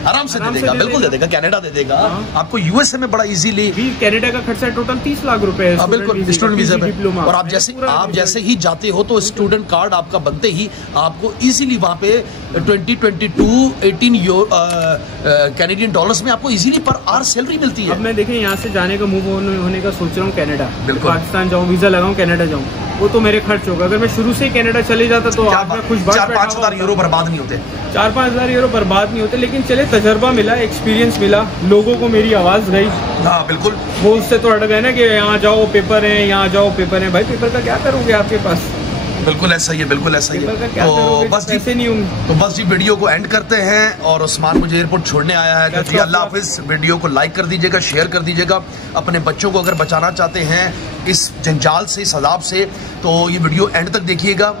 बिल्कुल दे देगा। कनाडा दे देगा आपको, USA में बड़ा इजीली। कनाडा का खर्चा टोटल 30 लाख रुपए है बिल्कुल स्टूडेंट वीजा पे। और आप जैसे ही जाते हो तो स्टूडेंट कार्ड आपका बनते ही आपको इजीली वहाँ पे 18 कैनेडियन डॉलर्स में आपको इजीली पर आवर सैलरी मिलती है। अब मैं देखें यहाँ से जाने का मूव होने का सोच रहा हूँ कनाडा, पाकिस्तान जाऊँ, वीजा लगाऊँ, कनाडा जाऊँ, वो तो मेरे खर्च होगा। अगर मैं शुरू से ही कनाडा चले जाता तो आज मैं खुश 4-5 हज़ार यूरो बर्बाद नहीं होते, 4-5 हज़ार यूरो बर्बाद नहीं होते। लेकिन चले, तजर्बा मिला, एक्सपीरियंस मिला, लोगों को मेरी आवाज़ गई। हाँ बिल्कुल, वो उससे तो हट गए ना कि यहाँ जाओ पेपर है, यहाँ जाओ पेपर है। भाई पेपर का क्या करोगे आपके पास? बिल्कुल ऐसा ही है, बिल्कुल ऐसा ही है। तो बस जी वीडियो को एंड करते हैं। और उस्मान मुझे एयरपोर्ट छोड़ने आया है। तो जी अल्लाह हाफिज़। वीडियो को लाइक कर दीजिएगा, शेयर कर दीजिएगा। अपने बच्चों को अगर बचाना चाहते हैं इस जंजाल से, इस अज़ाब से, तो ये वीडियो एंड तक देखिएगा।